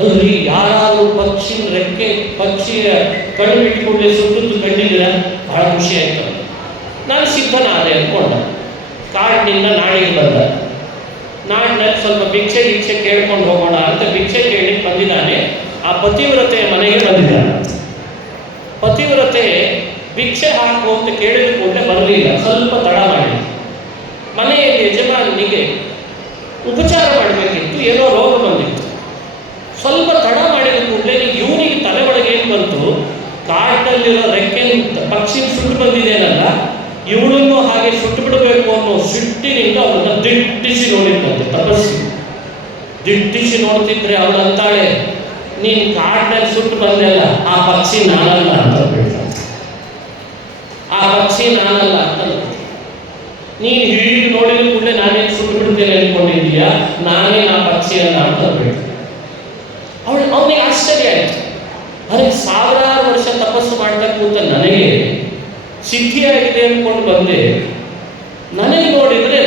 ಅಲ್ಲಿ ಯಾರಾದರೂ ಪಕ್ಷಿಯ ಕಣ್ಣು ಬಿಟ್ಟುಕೊಂಡೇ ಸುತ್ತದ್ದು ಕಂಡಿದ್ದೀರ? ಬಹಳ ಖುಷಿ ಆಯ್ತು. ನಾನು ಸಿದ್ಧನಾದೆ ಅಂದ್ಕೊಂಡ. ಕಾಡಿನಿಂದ ನಾಡಿಗೆ ಬಂದ. ನಾಡಿನಲ್ಲಿ ಸ್ವಲ್ಪ ಭಿಕ್ಷೆ ಕೇಳ್ಕೊಂಡು ಹೋಗೋಣ ಅಂತ ಭಿಕ್ಷೆ ಕೇಳಲಿಕ್ಕೆ ಬಂದಿದ್ದಾನೆ. ಆ ಪತಿವ್ರತೆಯ ಮನೆಗೆ ಬಂದಿದ್ದಾನೆ. ಪತಿವ್ರತೆ ಭಿಕ್ಷೆ ಹಾಕು ಅಂತ ಕೇಳಿದ ಕೂಡಲೇ ಬರಲಿಲ್ಲ, ಸ್ವಲ್ಪ ತಡ ಮಾಡಿ. ಮನೆಯಲ್ಲಿ ಯಜಮಾನಿಗೆ ಉಪಚಾರ ಮಾಡಬೇಕಿತ್ತು, ಏನೋ ರೋಗ ಬಂದಿತ್ತು. ಸ್ವಲ್ಪ ತಡ ಮಾಡಿದ ಕೂಡಲೇ ಇವನಿಗೆ ತಲೆ ಒಳಗೆ ಏನು ಬಂತು, ಕಾಡಿನಲ್ಲಿರೋ ರೆಕ್ಕೆ ಪಕ್ಷಿ ಸುಟ್ಟು ಬಂದಿದ್ದೇನಲ್ಲ, ಇವಳನ್ನು ಹಾಗೆ ಸುಟ್ಟು ಬಿಡಬೇಕು ಅನ್ನೋ ಸಿಟ್ಟಿನಿಂದ ಅವನ್ನ ದಿಟ್ಟಿಸಿ ನೋಡಿದ್ದಂತೆ ತಪಸ್ಸಿ. ದಿಟ್ಟಿಸಿ ನೋಡ್ತಿದ್ರೆ ಅವಳು ಅಂತಾಳೆ, ನೀನು ಕಾಡಿನಲ್ಲಿ ಸುಟ್ಟು ಬಂದೆಲ್ಲ, ಆ ಪಕ್ಷಿ ನಾನಲ್ಲ ಅಂತ ಹೇಳ್ತಾಳೆ. ಆ ಪಕ್ಷಿ ನಾನಲ್ಲ ಅಂತ. ನೀನು ಹೀಗೆ ನೋಡಿದ ಕೂಡಲೇ ನಾನೇನು ಸುಟ್ಟು ಬಿಡ್ತೇನೆ ಅಂದ್ಕೊಂಡಿದ್ದೀಯಾ, ನಾನೇ ಆ ಪಕ್ಷಿ ಅಲ್ಲ ಅಂತ ಹೇಳ್ತಾಳೆ. ಅವನಿಗೆ ಆಶ್ಚರ್ಯ ಆಯ್ತು. ಅರೆ, ಸಾವಿರಾರು ವರ್ಷ ತಪಸ್ಸು ಮಾಡ್ತಾ ಕೂತ ನನಗೆ ಸಿದ್ಧಿಯಾಗಿದೆ ಅಂದ್ಕೊಂಡು ಬಂದೆ, ನನಗೆ ನೋಡಿದ್ರೆ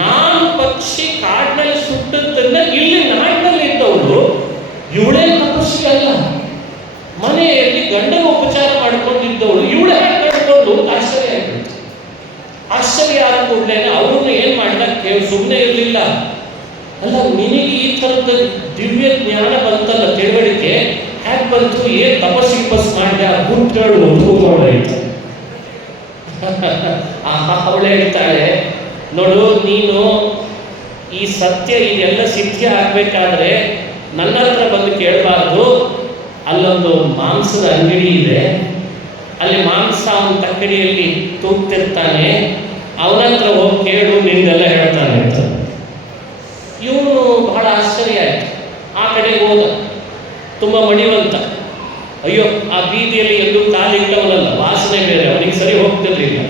ನಾನು ಪಕ್ಷಿ ಕಾಡಿನಲ್ಲಿ ಸುಟ್ಟದ್ದನ್ನ ಇಲ್ಲಿ ನಾಡಿನಲ್ಲಿ ಇದ್ದವಳು, ಇವಳೇ ತಪಸ್ವಿ ಅಲ್ಲ, ಮನೆಯಲ್ಲಿ ಗಂಡನ ಉಪಚಾರ ಮಾಡ್ಕೊಂಡಿದ್ದವಳು ಇವಳೇ ಕಟ್ಕೊಂಡು ಆಶ್ಚರ್ಯ ಆಗ್ಬಿಡ್ತು. ಆಶ್ಚರ್ಯ ಆದ ಕೂಡಲೇ ಅವ್ರನ್ನ ಏನ್ ಮಾಡ್ಲಿಕ್ಕೆ ಸುಮ್ಮನೆ ಇರಲಿಲ್ಲ. ಅಲ್ಲ, ನಿನಗೆ ಈ ಥರದ ದಿವ್ಯ ಜ್ಞಾನ ಬಂತಲ್ಲ, ತಿಳುವಳಿಕೆ ಹ್ಯಾಕ್ ಬಂತು, ಏನ್ ತಪಸ್ ಮಾಡಿದೆ, ಆ ಗುಟ್ಟಗಳು ಕೂತ್ಕೊಂಡಾಯ್ತು. ಅವಳು ಹೇಳ್ತಾಳೆ, ನೋಡು, ನೀನು ಈ ಸತ್ಯ ಇದೆಲ್ಲ ಸಿದ್ಧಿ ಆಗ್ಬೇಕಾದ್ರೆ ನನ್ನ ಹತ್ರ ಬಂದು ಕೇಳಬಾರ್ದು. ಅಲ್ಲೊಂದು ಮಾಂಸದ ಅಂಗಡಿ ಇದೆ, ಅಲ್ಲಿ ಮಾಂಸ ಅವನ ತಕ್ಕಡಿಯಲ್ಲಿ ತೂಗ್ತಿರ್ತಾನೆ, ಅವನ ಹತ್ರ ಹೋಗಿ ಕೇಳು, ನಿಂದೆಲ್ಲ ಹೇಳ್ತಾನೆ ಅಂತ. ಇವನು ಬಹಳ ಆಶ್ಚರ್ಯ ಆಯ್ತು. ಆ ಕಡೆಗೆ ಹೋದ, ತುಂಬ ಮಡಿವಂತ. ಅಯ್ಯೋ, ಆ ಬೀದಿಯಲ್ಲಿ ಎಲ್ಲೂ ಕಾಲಿಟ್ಟವನಲ್ಲ, ವಾಸನೆ ಬೇರೆ, ಅವನಿಗೆ ಸರಿ ಹೋಗ್ತಿರ್ಲಿಲ್ಲ.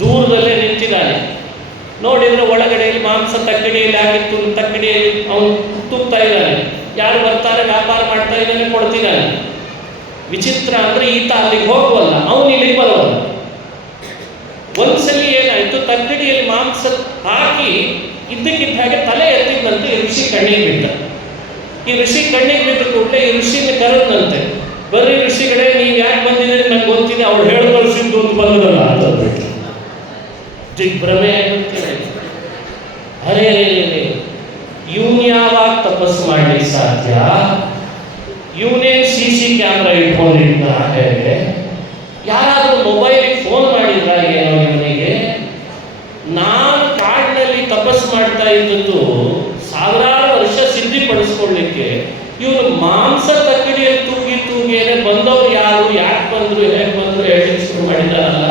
ದೂರದಲ್ಲೇ ನಿಂತಿದ್ದಾನೆ. ನೋಡಿದ್ರೆ ಒಳಗಡೆಯಲ್ಲಿ ಮಾಂಸ ತಕ್ಕಡಿಯಲ್ಲಿ ಆಗಿತ್ತು, ತಕ್ಕಡಿಯಲ್ಲಿ ಅವನು ತೂಗ್ತಾ ಇದ್ದಾನೆ. ಯಾರು ಬರ್ತಾರೆ, ವ್ಯಾಪಾರ ಮಾಡ್ತಾ ಇದ್ದಾನೆ, ಕೊಡ್ತಿದ್ದಾನೆ. ವಿಚಿತ್ರ ಅಂದ್ರೆ ಈತ ಅಲ್ಲಿಗೆ ಹೋಗುವಲ್ಲ, ಅವನು ಇಲ್ಲಿಗೆ ಬರೋಲ್ಲ. ಒಂದ್ಸಲಿ ಏನಾಯ್ತು, ತಕ್ಕಡಿಯಲ್ಲಿ ಮಾಂಸ ಹಾಕಿ ಇದ್ದಕ್ಕಿದ್ದ ಹಾಗೆ ತಲೆ ಎತ್ತಿದಂತೆ ಈ ಋಷಿ ಕಣ್ಣಿಗೆ ಬಿದ್ದ. ಈ ಋಷಿ ಕಣ್ಣಿಗೆ ಬಿದ್ದ ಕೂಡಲೇ ಈ ಋಷಿನ ಕರೆದಂತೆ, ಬರ್ರಿ ಋಷಿಗಳೇ, ನೀವು ಯಾಕೆ ಬಂದಿದ್ದೀರಿ ನಂಗೆ ಗೊತ್ತಿದೆ, ಅವಳು ಹೇಳಿ ಕಳಿಸಿದ್ದು ಅಂತ ಬಂದದಲ್ಲ ಅಂತ ಅಂದ್ಬಿಟ್ಟು ದಿಗ್ಭ್ರಮೆ ಆಗುತ್ತೇನೆ. ಅರೇ, ಇವನು ಯಾವಾಗ ತಪಸ್ಸು ಮಾಡಲಿಕ್ಕೆ ಸಾಧ್ಯ? ಇವನೇನು CC ಕ್ಯಾಮ್ರಾ ಇಟ್ಕೊಂಡಿದ್ನ? ಹೇಗೆ ಯಾರಾದರೂ ಮೊಬೈಲಿಗೆ ಫೋನ್ ಮಾಡಿದ್ರ ಏನೋ ಇವನಿಗೆ? ನಾನು ಕಾಡಿನಲ್ಲಿ ತಪಸ್ಸು ಮಾಡ್ತಾ ಇದ್ದದ್ದು ಸಾವಿರಾರು ವರ್ಷ ಸಿದ್ಧಿಪಡಿಸ್ಕೊಳ್ಳಿಕ್ಕೆ, ಇವನು ಮಾಂಸ ತಕ್ಕಡಿಯಲ್ಲಿ ತೂಗೇನೆ ಬಂದವರು ಯಾರು, ಯಾಕೆ ಬಂದ್ರು, ಹೇಗೆ ಬಂದ್ರು ಹೇಳಲಿಕ್ಕೆ ಶುರು ಮಾಡಿದಾರಲ್ಲ.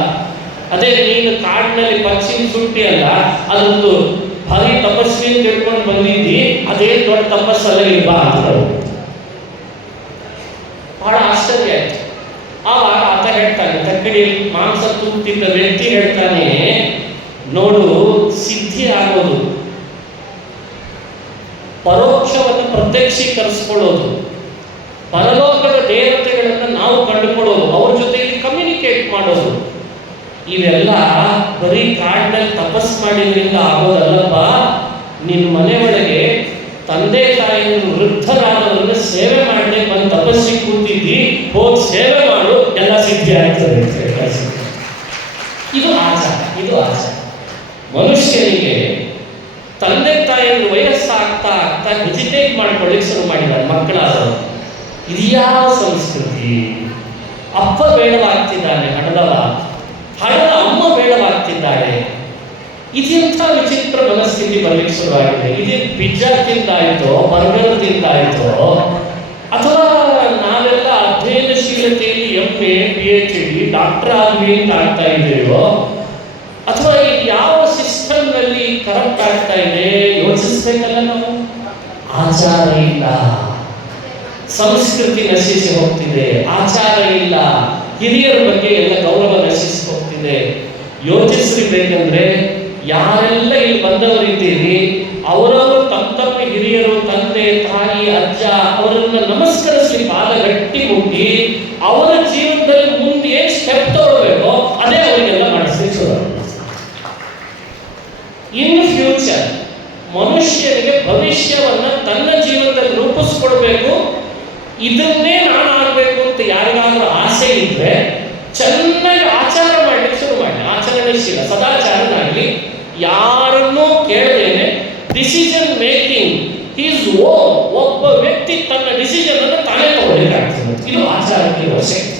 ಅದೇ ನೀನು ಕಾಡಿನಲ್ಲಿ ಪಕ್ಷಿನ ಸುಟ್ಟಿ ಅಲ್ಲ, ಅದೊಂದು ಭಾರಿ ತಪಸ್ವಿ ಅಂತ ತಿಳ್ಕೊಂಡು ಬಂದಿದ್ದಿ, ಅದೇ ದೊಡ್ಡ ತಪಸ್ಸಲ್ಲ ಇಲ್ವಾ ಅಂತ ಬಹಳ ಆಶ್ಚರ್ಯ ಆಯ್ತು. ಆವಾಗ ಆತ ಹೇಳ್ತಾನೆ, ತಕ್ಕಡಿಯಲ್ಲಿ ಮಾಂಸ ತೂಗ್ತಿದ್ದ ವ್ಯಕ್ತಿ ಹೇಳ್ತಾನೆ, ನೋಡು, ಸಿದ್ಧಿ ಆಗೋದು ಪರೋಕ್ಷವನ್ನು ಪ್ರತ್ಯಕ್ಷೀಕರಿಸ್ಕೊಳ್ಳೋದು, ಪರಲೋಕದ ದೇವತೆಗಳನ್ನು ನಾವು ಕಂಡುಕೊಳ್ಳೋದು, ಅವ್ರ ಜೊತೆಗೆ ಕಮ್ಯುನಿಕೇಟ್ ಮಾಡೋದು, ಇವೆಲ್ಲ ಬರೀ ಕಾಡಿನಲ್ಲಿ ತಪಸ್ ಮಾಡಿದ್ರಿಂದ ಆಗೋದಲ್ಲಪ್ಪ. ನಿನ್ನ ಮನೆ ಒಳಗೆ ತಂದೆ ತಾಯಿಯನ್ನು ವೃದ್ಧರಾದವರನ್ನ ಸೇವೆ ಮಾಡಲಿಕ್ಕೆ ಬಂದು ತಪಸ್ಸಿಗೆ ಕೂತಿದ್ದಿ, ಹೋಗಿ ಸೇವೆ ಮಾಡು, ಎಲ್ಲ ಸಿದ್ಧಿ ಆಗ್ತದೆ. ಇದು ಆಚಾರ, ಇದು ಆಚಾರ. ಮನುಷ್ಯನಿಗೆ ತಂದೆ ತಾಯಿಯನ್ನು ವಯಸ್ಸಾಗ್ತಾ ಆಗ್ತಾ ಹೆಜಿಟೇಟ್ ಮಾಡ್ಕೊಳ್ಳಿಕ್ಕೆ ಶುರು ಮಾಡಿದ್ದಾರೆ ಮಕ್ಕಳಾದವರು. ಇದ್ಯಾವ ಸಂಸ್ಕೃತಿ? ಅಪ್ಪ ಬೇಡವಾಗ್ತಿದ್ದಾನೆ ಹಡದವ, ಹಡದ ಅಮ್ಮ ಬೇಡವಾಗ್ತಿದ್ದಾಳೆ. ಇದೆಂಥ ವಿಚಿತ್ರ ಮನಸ್ಥಿತಿ ಬರಲಿಕ್ಕೆ ಶುರುವಾಗಿದೆ. ಇದೇ ಪಿಜ್ಜಾ ತಿಂದಾಯ್ತೋ, ಬರ್ಗರ್ ತಿಂದಾಯ್ತೋ, ಅಥವಾ ನಾವೆಲ್ಲ ಅಧ್ಯಯನಶೀಲತೆಯಲ್ಲಿ MA PhD ಡಾಕ್ಟರ್ ಆದ್ವಿ ಅಂತ ಆಗ್ತಾ ಇದ್ದೇವೋ, ಅಥವಾ ಇದು ಯಾವ ಸಿಸ್ಟಮ್ನಲ್ಲಿ ಕರಪ್ಟ್ ಆಗ್ತಾ ಇದೆ ಯೋಚಿಸ್ಬೇಕಲ್ಲ ನಾವು. ಆಚಾರ ಇಲ್ಲ, ಸಂಸ್ಕೃತಿ ನಶಿಸಿ ಹೋಗ್ತಿದೆ. ಆಚಾರ ಇಲ್ಲ, ಹಿರಿಯರ ಬಗ್ಗೆ ಎಲ್ಲ ಗೌರವ ನಶಿಸಿ ಹೋಗ್ತಿದೆ. ಯೋಚಿಸಬೇಕಂದ್ರೆ ಯಾರೆಲ್ಲ ಇಲ್ಲಿ ಬಂದವರಿದ್ದೀರಿ, ಅವರವರು ತಮ್ಮ ಹಿರಿಯರು, ತಂದೆ ತಾಯಿ, ಅಜ್ಜ, ಅವರನ್ನ ನಮಸ್ಕರಿಸಿ ಪಾದ ಗಟ್ಟಿ ಮುಟ್ಟಿ ಅವರ ಜೀವನದಲ್ಲಿ ಮುಂದೆ ಏನು ಸ್ಟೆಪ್ ತಗೊಳ್ಬೇಕೋ ಅದೇ ಅವರಿಗೆಲ್ಲ ಮಾಡಿಸ್ಲಿಕ್ಕೆ ಶುರು. ಇನ್ ಫ್ಯೂಚರ್ ಮನುಷ್ಯನಿಗೆ ಭವಿಷ್ಯವನ್ನ ತನ್ನ ಜೀವನದಲ್ಲಿ ರೂಪಿಸ್ಕೊಳ್ಬೇಕು, ಇದನ್ನೇ ನಾನು ಆಗಬೇಕು ಅಂತ ಯಾರಿಗಾದ್ರೂ ಆಸೆ ಇದ್ರೆ ಚೆನ್ನಾಗಿ ಆಚಾರ ಮಾಡ್ಲಿಕ್ಕೆ ಶುರು ಮಾಡಿ. ಆಚರಣೆಶೀಲ ಸದಾಚಾರನಾಗಲಿ, ಯಾರನ್ನೂ ಕೇಳದೇನೆ ಡಿಸಿಷನ್ ಮೇಕಿಂಗ್ ಈಸ್ ಒಬ್ಬ ವ್ಯಕ್ತಿ ತನ್ನ ಡಿಸಿಷನ್ ಅನ್ನು ತಾನೇ ತಗೊಳ್ಳಿಕ್ಕಾಗ್ತದೆ. ಇದು ಆಚಾರಕ್ಕೆ ಇರುವ ಶಕ್ತಿ.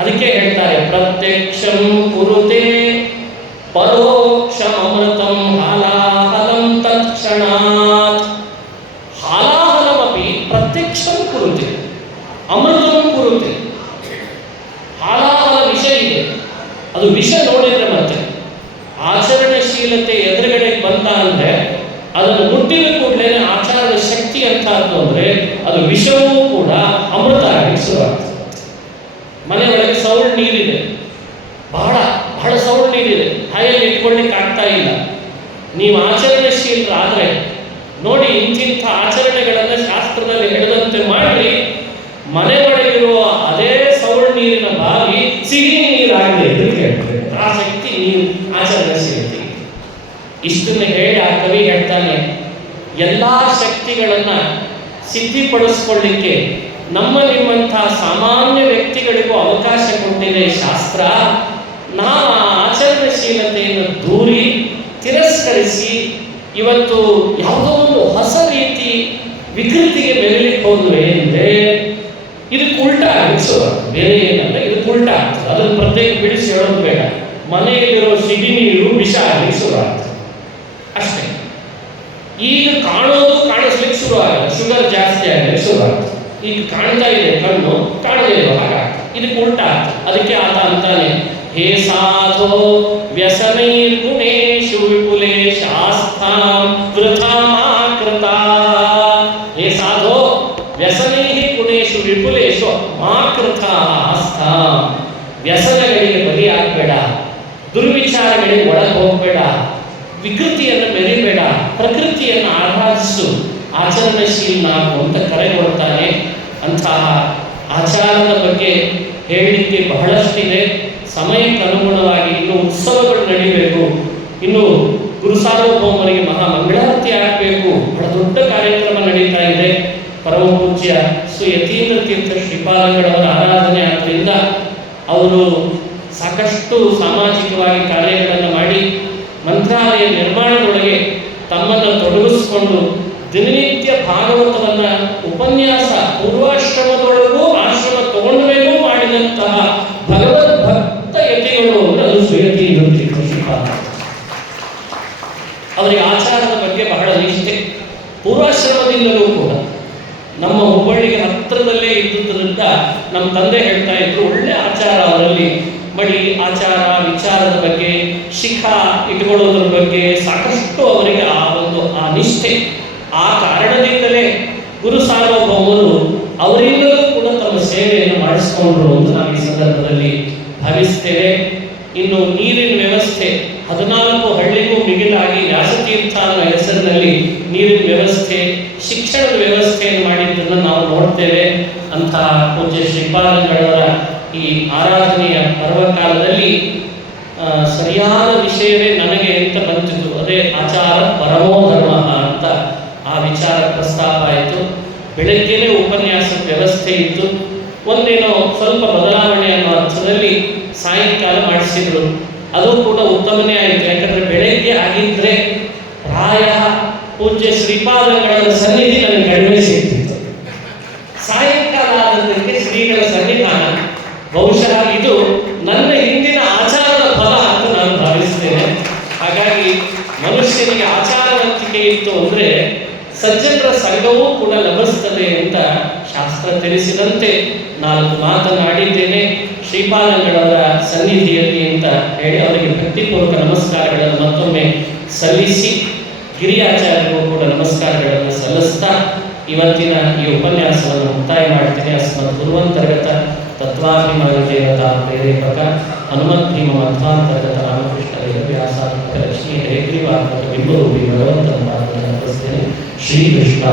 ಅದಕ್ಕೆ ಹೇಳ್ತಾರೆ, ಪ್ರತ್ಯಕ್ಷಂ ಕುರುತೆ ಪರೋಕ್ಷಂ ಅಮೃತಂ ಹಾಲಾಹಲಂ ತತ್ಕ್ಷಣಾತ್. ಹಾಲಾಹಲಮಪಿ ಪ್ರತ್ಯಕ್ಷಂ ಕುರುತೆ ಅಮೃತಂ ಕುರುತೆ. ಹಾಲಾಹಲ ವಿಷ ಇದೆ, ಅದು ವಿಷ ನೋಡಿದ್ರೆ ಮತ್ತೆ ಆಚರಣಶೀಲತೆ ಎದುರುಗಡೆ ಬಂದ ಅಂದ್ರೆ ಅದನ್ನು ಮುಟ್ಟಿದ ಕೂಡಲೇ ಆಚಾರ ಅಂದರೆ ಅದು ವಿಷವೂ ಕೂಡ ಅಮೃತ ಆಗಲಿಕ್ಕೆ ಶುರುವಾಗ್ತದೆ. ಮನೆಯೊಳಗೆ ಸೌಳು ನೀರಿದೆ, ಬಹಳ ಬಹಳ ಸೌಳು ನೀರಿದೆ, ಹಾಯಲ್ಲಿ ಇಟ್ಕೊಳ್ಳಿಕ್ಕೆ ಆಗ್ತಾ ಇಲ್ಲ. ನೀವು ಆಚರಣಶೀಲರಾದರೆ ನೋಡಿ, ಇಂತಿಂಥ ಆಚರಣೆಗಳನ್ನು ಶಾಸ್ತ್ರದಲ್ಲಿ ಹೇಳಿದಂತೆ ಮಾಡಿ, ಮನೆ ಒಳಗಿರುವ ಅದೇ ಸೌಳು ನೀರಿನ ಬಾವಿ ಸಿಹಿ ನೀರಾಗಿದೆ ಅಂತ ಹೇಳ್ತಾರೆ. ಆ ಶಕ್ತಿ ನೀವು ಆಚರಣಶೀಲತೆ. ಇಷ್ಟನ್ನು ಹೇಳಿ ಆ ಕವಿ ಹೇಳ್ತಾನೆ, ಎಲ್ಲ ಶಕ್ತಿಗಳನ್ನ ಸಿದ್ಧಿಪಡಿಸ್ಕೊಳ್ಳಿಕ್ಕೆ ನಮ್ಮ ನಿಮ್ಮಂತಹ ಸಾಮಾನ್ಯ ವ್ಯಕ್ತಿಗಳಿಗೂ ಅವಕಾಶ ಕೊಟ್ಟಿದೆ ಶಾಸ್ತ್ರ. ನಾವು ಆ ಆಚರಣಶೀಲತೆಯನ್ನು ದೂರಿ ತಿರಸ್ಕರಿಸಿ ಇವತ್ತು ಯಾವುದೋ ಒಂದು ಹೊಸ ರೀತಿ ವಿಕೃತಿಗೆ ಬೆರಲಿಕ್ಕೆ ಹೋದ್ವಿ ಅಂದರೆ ಇದಕ್ಕೆ ಉಲ್ಟಾ ಅನಿಸೋದು, ಬೇರೆ ಏನಲ್ಲ, ಇದಕ್ಕೆ ಉಲ್ಟಾ ಆಗ್ತದೆ. ಅದನ್ನು ಪ್ರತ್ಯೇಕ ಬಿಡಿಸಿ ಹೇಳೋದು ಬೇಡ. ಮನೆಯಲ್ಲಿರೋ ಸಿಹಿ ನೀರು ವಿಷ ಆಗಲಿಕ್ಕೆ ಶುರು ಆಗ್ತದೆ ಅಷ್ಟೇ. ಈಗ ಕಾಣೋದು ಕಾಣಿಸ್ಲಿಕ್ಕೆ ಶುರು ಆಗಲ್ಲ, ಶುಗರ್ ಜಾಸ್ತಿ ಆಗಲಿಕ್ಕೆ ಶುರು ಆಗ್ತದೆ. ಈಗ ಕಾಣ್ತಾ ಇದೆ ಕಣ್ಣು, ಕಾಣದೇ ಇರೋ ಹಾಗಾಗ್ತದೆ, ಇದಕ್ಕೆ ಉಲ್ಟಾ ಆಗ್ತದೆ. ಅದಕ್ಕೆ ಆತ ಅಂತಾನೆ, ಹೇ ಸಾಧೋ ವ್ಯಸನೈರ್ಗುಣೇಶು ವಿಪುಲೇಶ ಆಸ್ಥಾಂ ವೃಥಾ ಮಾಕೃತಾ. ಹೇ ಸಾಧೋ ವ್ಯಸನೈ ಗುಣೇಶು ವಿಪುಲೇಶು ಮಾಕೃತಾ ಆಸ್ಥಾಂ. ವ್ಯಸನಗಳಿಗೆ ಬಲಿಯಾಗಬೇಡ, ದುರ್ವಿಚಾರಗಳಿಗೆ ಒಳಗೆ ಹೋಗಬೇಡ, ವಿಕೃತಿಯನ್ನು ಮೆರಿಬೇಡ, ಪ್ರಕೃತಿಯನ್ನು ಆರಾಧಿಸು, ಆಚರಣಶೀಲನಾಗು ಅಂತ ಕರೆ ಕೊಡ್ತಾನೆ. ಅಂತಹ ಆಚಾರದ ಬಗ್ಗೆ ಹೇಳಲಿಕ್ಕೆ ಬಹಳಷ್ಟಿದೆ. ಸಮಯಕ್ಕೆ ಅನುಗುಣವಾಗಿ ಇನ್ನು ಉತ್ಸವಗಳು ನಡೀಬೇಕು, ಇನ್ನು ಗುರು ಸಾರ್ವಭೌಮರಿಗೆ ಮಹಾಮಂಗಳಾರತಿ ಆಗಬೇಕು, ಬಹಳ ದೊಡ್ಡ ಕಾರ್ಯಕ್ರಮ ನಡೀತಾ ಇದೆ. ಪರಮ ಪೂಜ್ಯ ಶ್ರೀ ಯತೀಂದ್ರ ತೀರ್ಥ ಶ್ರೀಪಾದಂಗಳವರ ಆರಾಧನೆ ಆದ್ದರಿಂದ ಅವರು ಸಾಕಷ್ಟು ಸಾಮಾಜಿಕವಾಗಿ ಕಾರ್ಯಗಳನ್ನು ಮಾಡಿ ಮಂತ್ರಾಲಯ ನಿರ್ಮಾಣದೊಳಗೆ ತಮ್ಮನ್ನು ತೊಡಗಿಸಿಕೊಂಡು ದಿನನಿತ್ಯ ಭಾಗವತವನ್ನು ಉಪನ್ಯಾಸ ಪೂರ್ವಾಶ್ರಮದೊಳಗೂ ಆಶ್ರಮ ತಗೊಂಡಮೇಲೂ ಮಾಡಿದಂತಹ ಭಗವದ್ಭಕ್ತ ಯತಿಗಳು ಅಂದರೆ ಅದು ಶ್ರೀ ಯತೀಂದ್ರ ತೀರ್ಥ ಶ್ರೀಪಾದ. ಅವರಿಗೆ ಆಚಾರದ ಬಗ್ಗೆ ಬಹಳ ನಿಷ್ಠೆ. ಪೂರ್ವಾಶ್ರಮದಿಂದಲೂ ಕೂಡ ನಮ್ಮ ಹುಬ್ಬಳ್ಳಿಗೆ ಹತ್ತಿರದಲ್ಲೇ ಇದ್ದುದರಿಂದ ನಮ್ಮ ತಂದೆ ಹೇಳ್ತಾ ಇದ್ರು, ಒಳ್ಳೆ ಆಚಾರ ಅವರಲ್ಲಿ. ಮಡಿ ಆಚಾರ ವಿಚಾರದ ಬಗ್ಗೆ, ಶಿಖ ಇಟ್ಕೊಳ್ಳೋದ್ರ ಬಗ್ಗೆ ಸಾಕಷ್ಟು ಅವರಿಗೆ ಆ ನಿಷ್ಠೆ. ಆ ಕಾರಣದಿಂದಲೇ ಗುರು ಸಾರ್ವಭೌಮರು ಅವರಿಂದಲೂ ಕೂಡ ತಮ್ಮ ಸೇವೆಯನ್ನು ಮಾಡಿಸಿಕೊಂಡ್ರು ಅಂತ ನಾವು ಈ ಸಂದರ್ಭದಲ್ಲಿ ಭಾವಿಸ್ತೇವೆ. ಇನ್ನು ನೀರಿನ ವ್ಯವಸ್ಥೆ 14 ಹಳ್ಳಿಗೂ ಮಿಗಿಲಾಗಿ ವ್ಯಾಸತೀರ್ಥ ಅನ್ನೋ ಹೆಸರಿನಲ್ಲಿ ನೀರಿನ ವ್ಯವಸ್ಥೆ, ಶಿಕ್ಷಣದ ವ್ಯವಸ್ಥೆಯನ್ನು ಮಾಡಿದ್ದನ್ನು ನಾವು ನೋಡ್ತೇವೆ. ಅಂತಹ ಪೂಜ್ಯ ಶ್ರೀಪಾದಂಗಳವರ ಈ ಆರಾಧನೆಯ ಪರ್ವಕಾಲದಲ್ಲಿ ಸರಿಯಾದ ವಿಷಯವೇ ನನಗೆ ಅಂತ ಬಂತಿತ್ತು. ಅದೇ ಆಚಾರ ಪರಮೋ ಧರ್ಮ ಅಂತ ಆ ವಿಚಾರ ಪ್ರಸ್ತಾಪ ಆಯಿತು. ಬೆಳಗ್ಗೆನೇ ಉಪನ್ಯಾಸದ ವ್ಯವಸ್ಥೆ ಇತ್ತು. ಒಂದೇನೋ ಸ್ವಲ್ಪ ಬದಲಾವಣೆ ಅನ್ನೋ ಅರ್ಥದಲ್ಲಿ ಸಾಯಂಕಾಲ ಮಾಡಿಸಿದ್ರು. ಅದು ಕೂಡ ಉತ್ತಮನೇ ಆಯಿತು. ಯಾಕಂದರೆ ಬೆಳಗ್ಗೆ ಆಗಿದ್ದರೆ ಪ್ರಾಯ ಪೂಜ್ಯ ಶ್ರೀಪಾದಂಗಳ ಸನ್ನಿಧಿ ನನಗೆ ಕಡಿಮೆ ಸಿಗ್ತಿತ್ತು. ಸಾಯಂಕಾಲ ಆದದ್ದಕ್ಕೆ ಶ್ರೀಗಳ ಸನ್ನಿಧಾನ ಬಹುಶಃ ಇದು ನನ್ನ ಹಿಂದಿನ ಆಚಾರದ ಫಲ ಅಂತ ನಾನು ಭಾವಿಸ್ತೇನೆ. ಹಾಗಾಗಿ ಮನುಷ್ಯನಿಗೆ ಆಚಾರವಂತಿಕೆ ಇತ್ತು ಅಂದರೆ ಸಜ್ಜನರ ಸಂಘವೂ ಕೂಡ ಲಭಿಸ್ತದೆ ಅಂತ ಶಾಸ್ತ್ರ ತಿಳಿಸಿದಂತೆ 4 ಮಾತನಾಡಿದ್ದೇನೆ ಶ್ರೀಪಾದಂಗಳವರ ಸನ್ನಿಧಿಯಲ್ಲಿ ಅಂತ ಹೇಳಿ ಅವರಿಗೆ ಭಕ್ತಿಪೂರ್ವಕ ನಮಸ್ಕಾರಗಳನ್ನು ಮತ್ತೊಮ್ಮೆ ಸಲ್ಲಿಸಿ, ಗಿರಿಯಾಚಾರ್ಯರಿಗೂ ಕೂಡ ನಮಸ್ಕಾರಗಳನ್ನು ಸಲ್ಲಿಸ್ತಾ ಇವತ್ತಿನ ಈ ಉಪನ್ಯಾಸವನ್ನು ಮುಕ್ತಾಯ ಮಾಡ್ತೇನೆ. ಅಸ್ಮತ್ ಗುರುವಂತರ್ಗತ ತತ್ವಾಭಿಮಾನದೇವತಾ ಪ್ರೇರೇಪಕ ಹನುಮತ್ ಭೀಮ ಮಧ್ವಾಂತರ್ಗತ ರಾಮಕೃಷ್ಣ ವ್ಯಾಸಾತ್ಮಕ ಲಕ್ಷ್ಮೀ ಹರೇಗ್ರೀವಾತ್ಮಕ ಬಿಂಬರೂಪಿ ಭಗವಂತನ ನಮಸ್ತೆ. ಶ್ರೀಕೃಷ್ಣ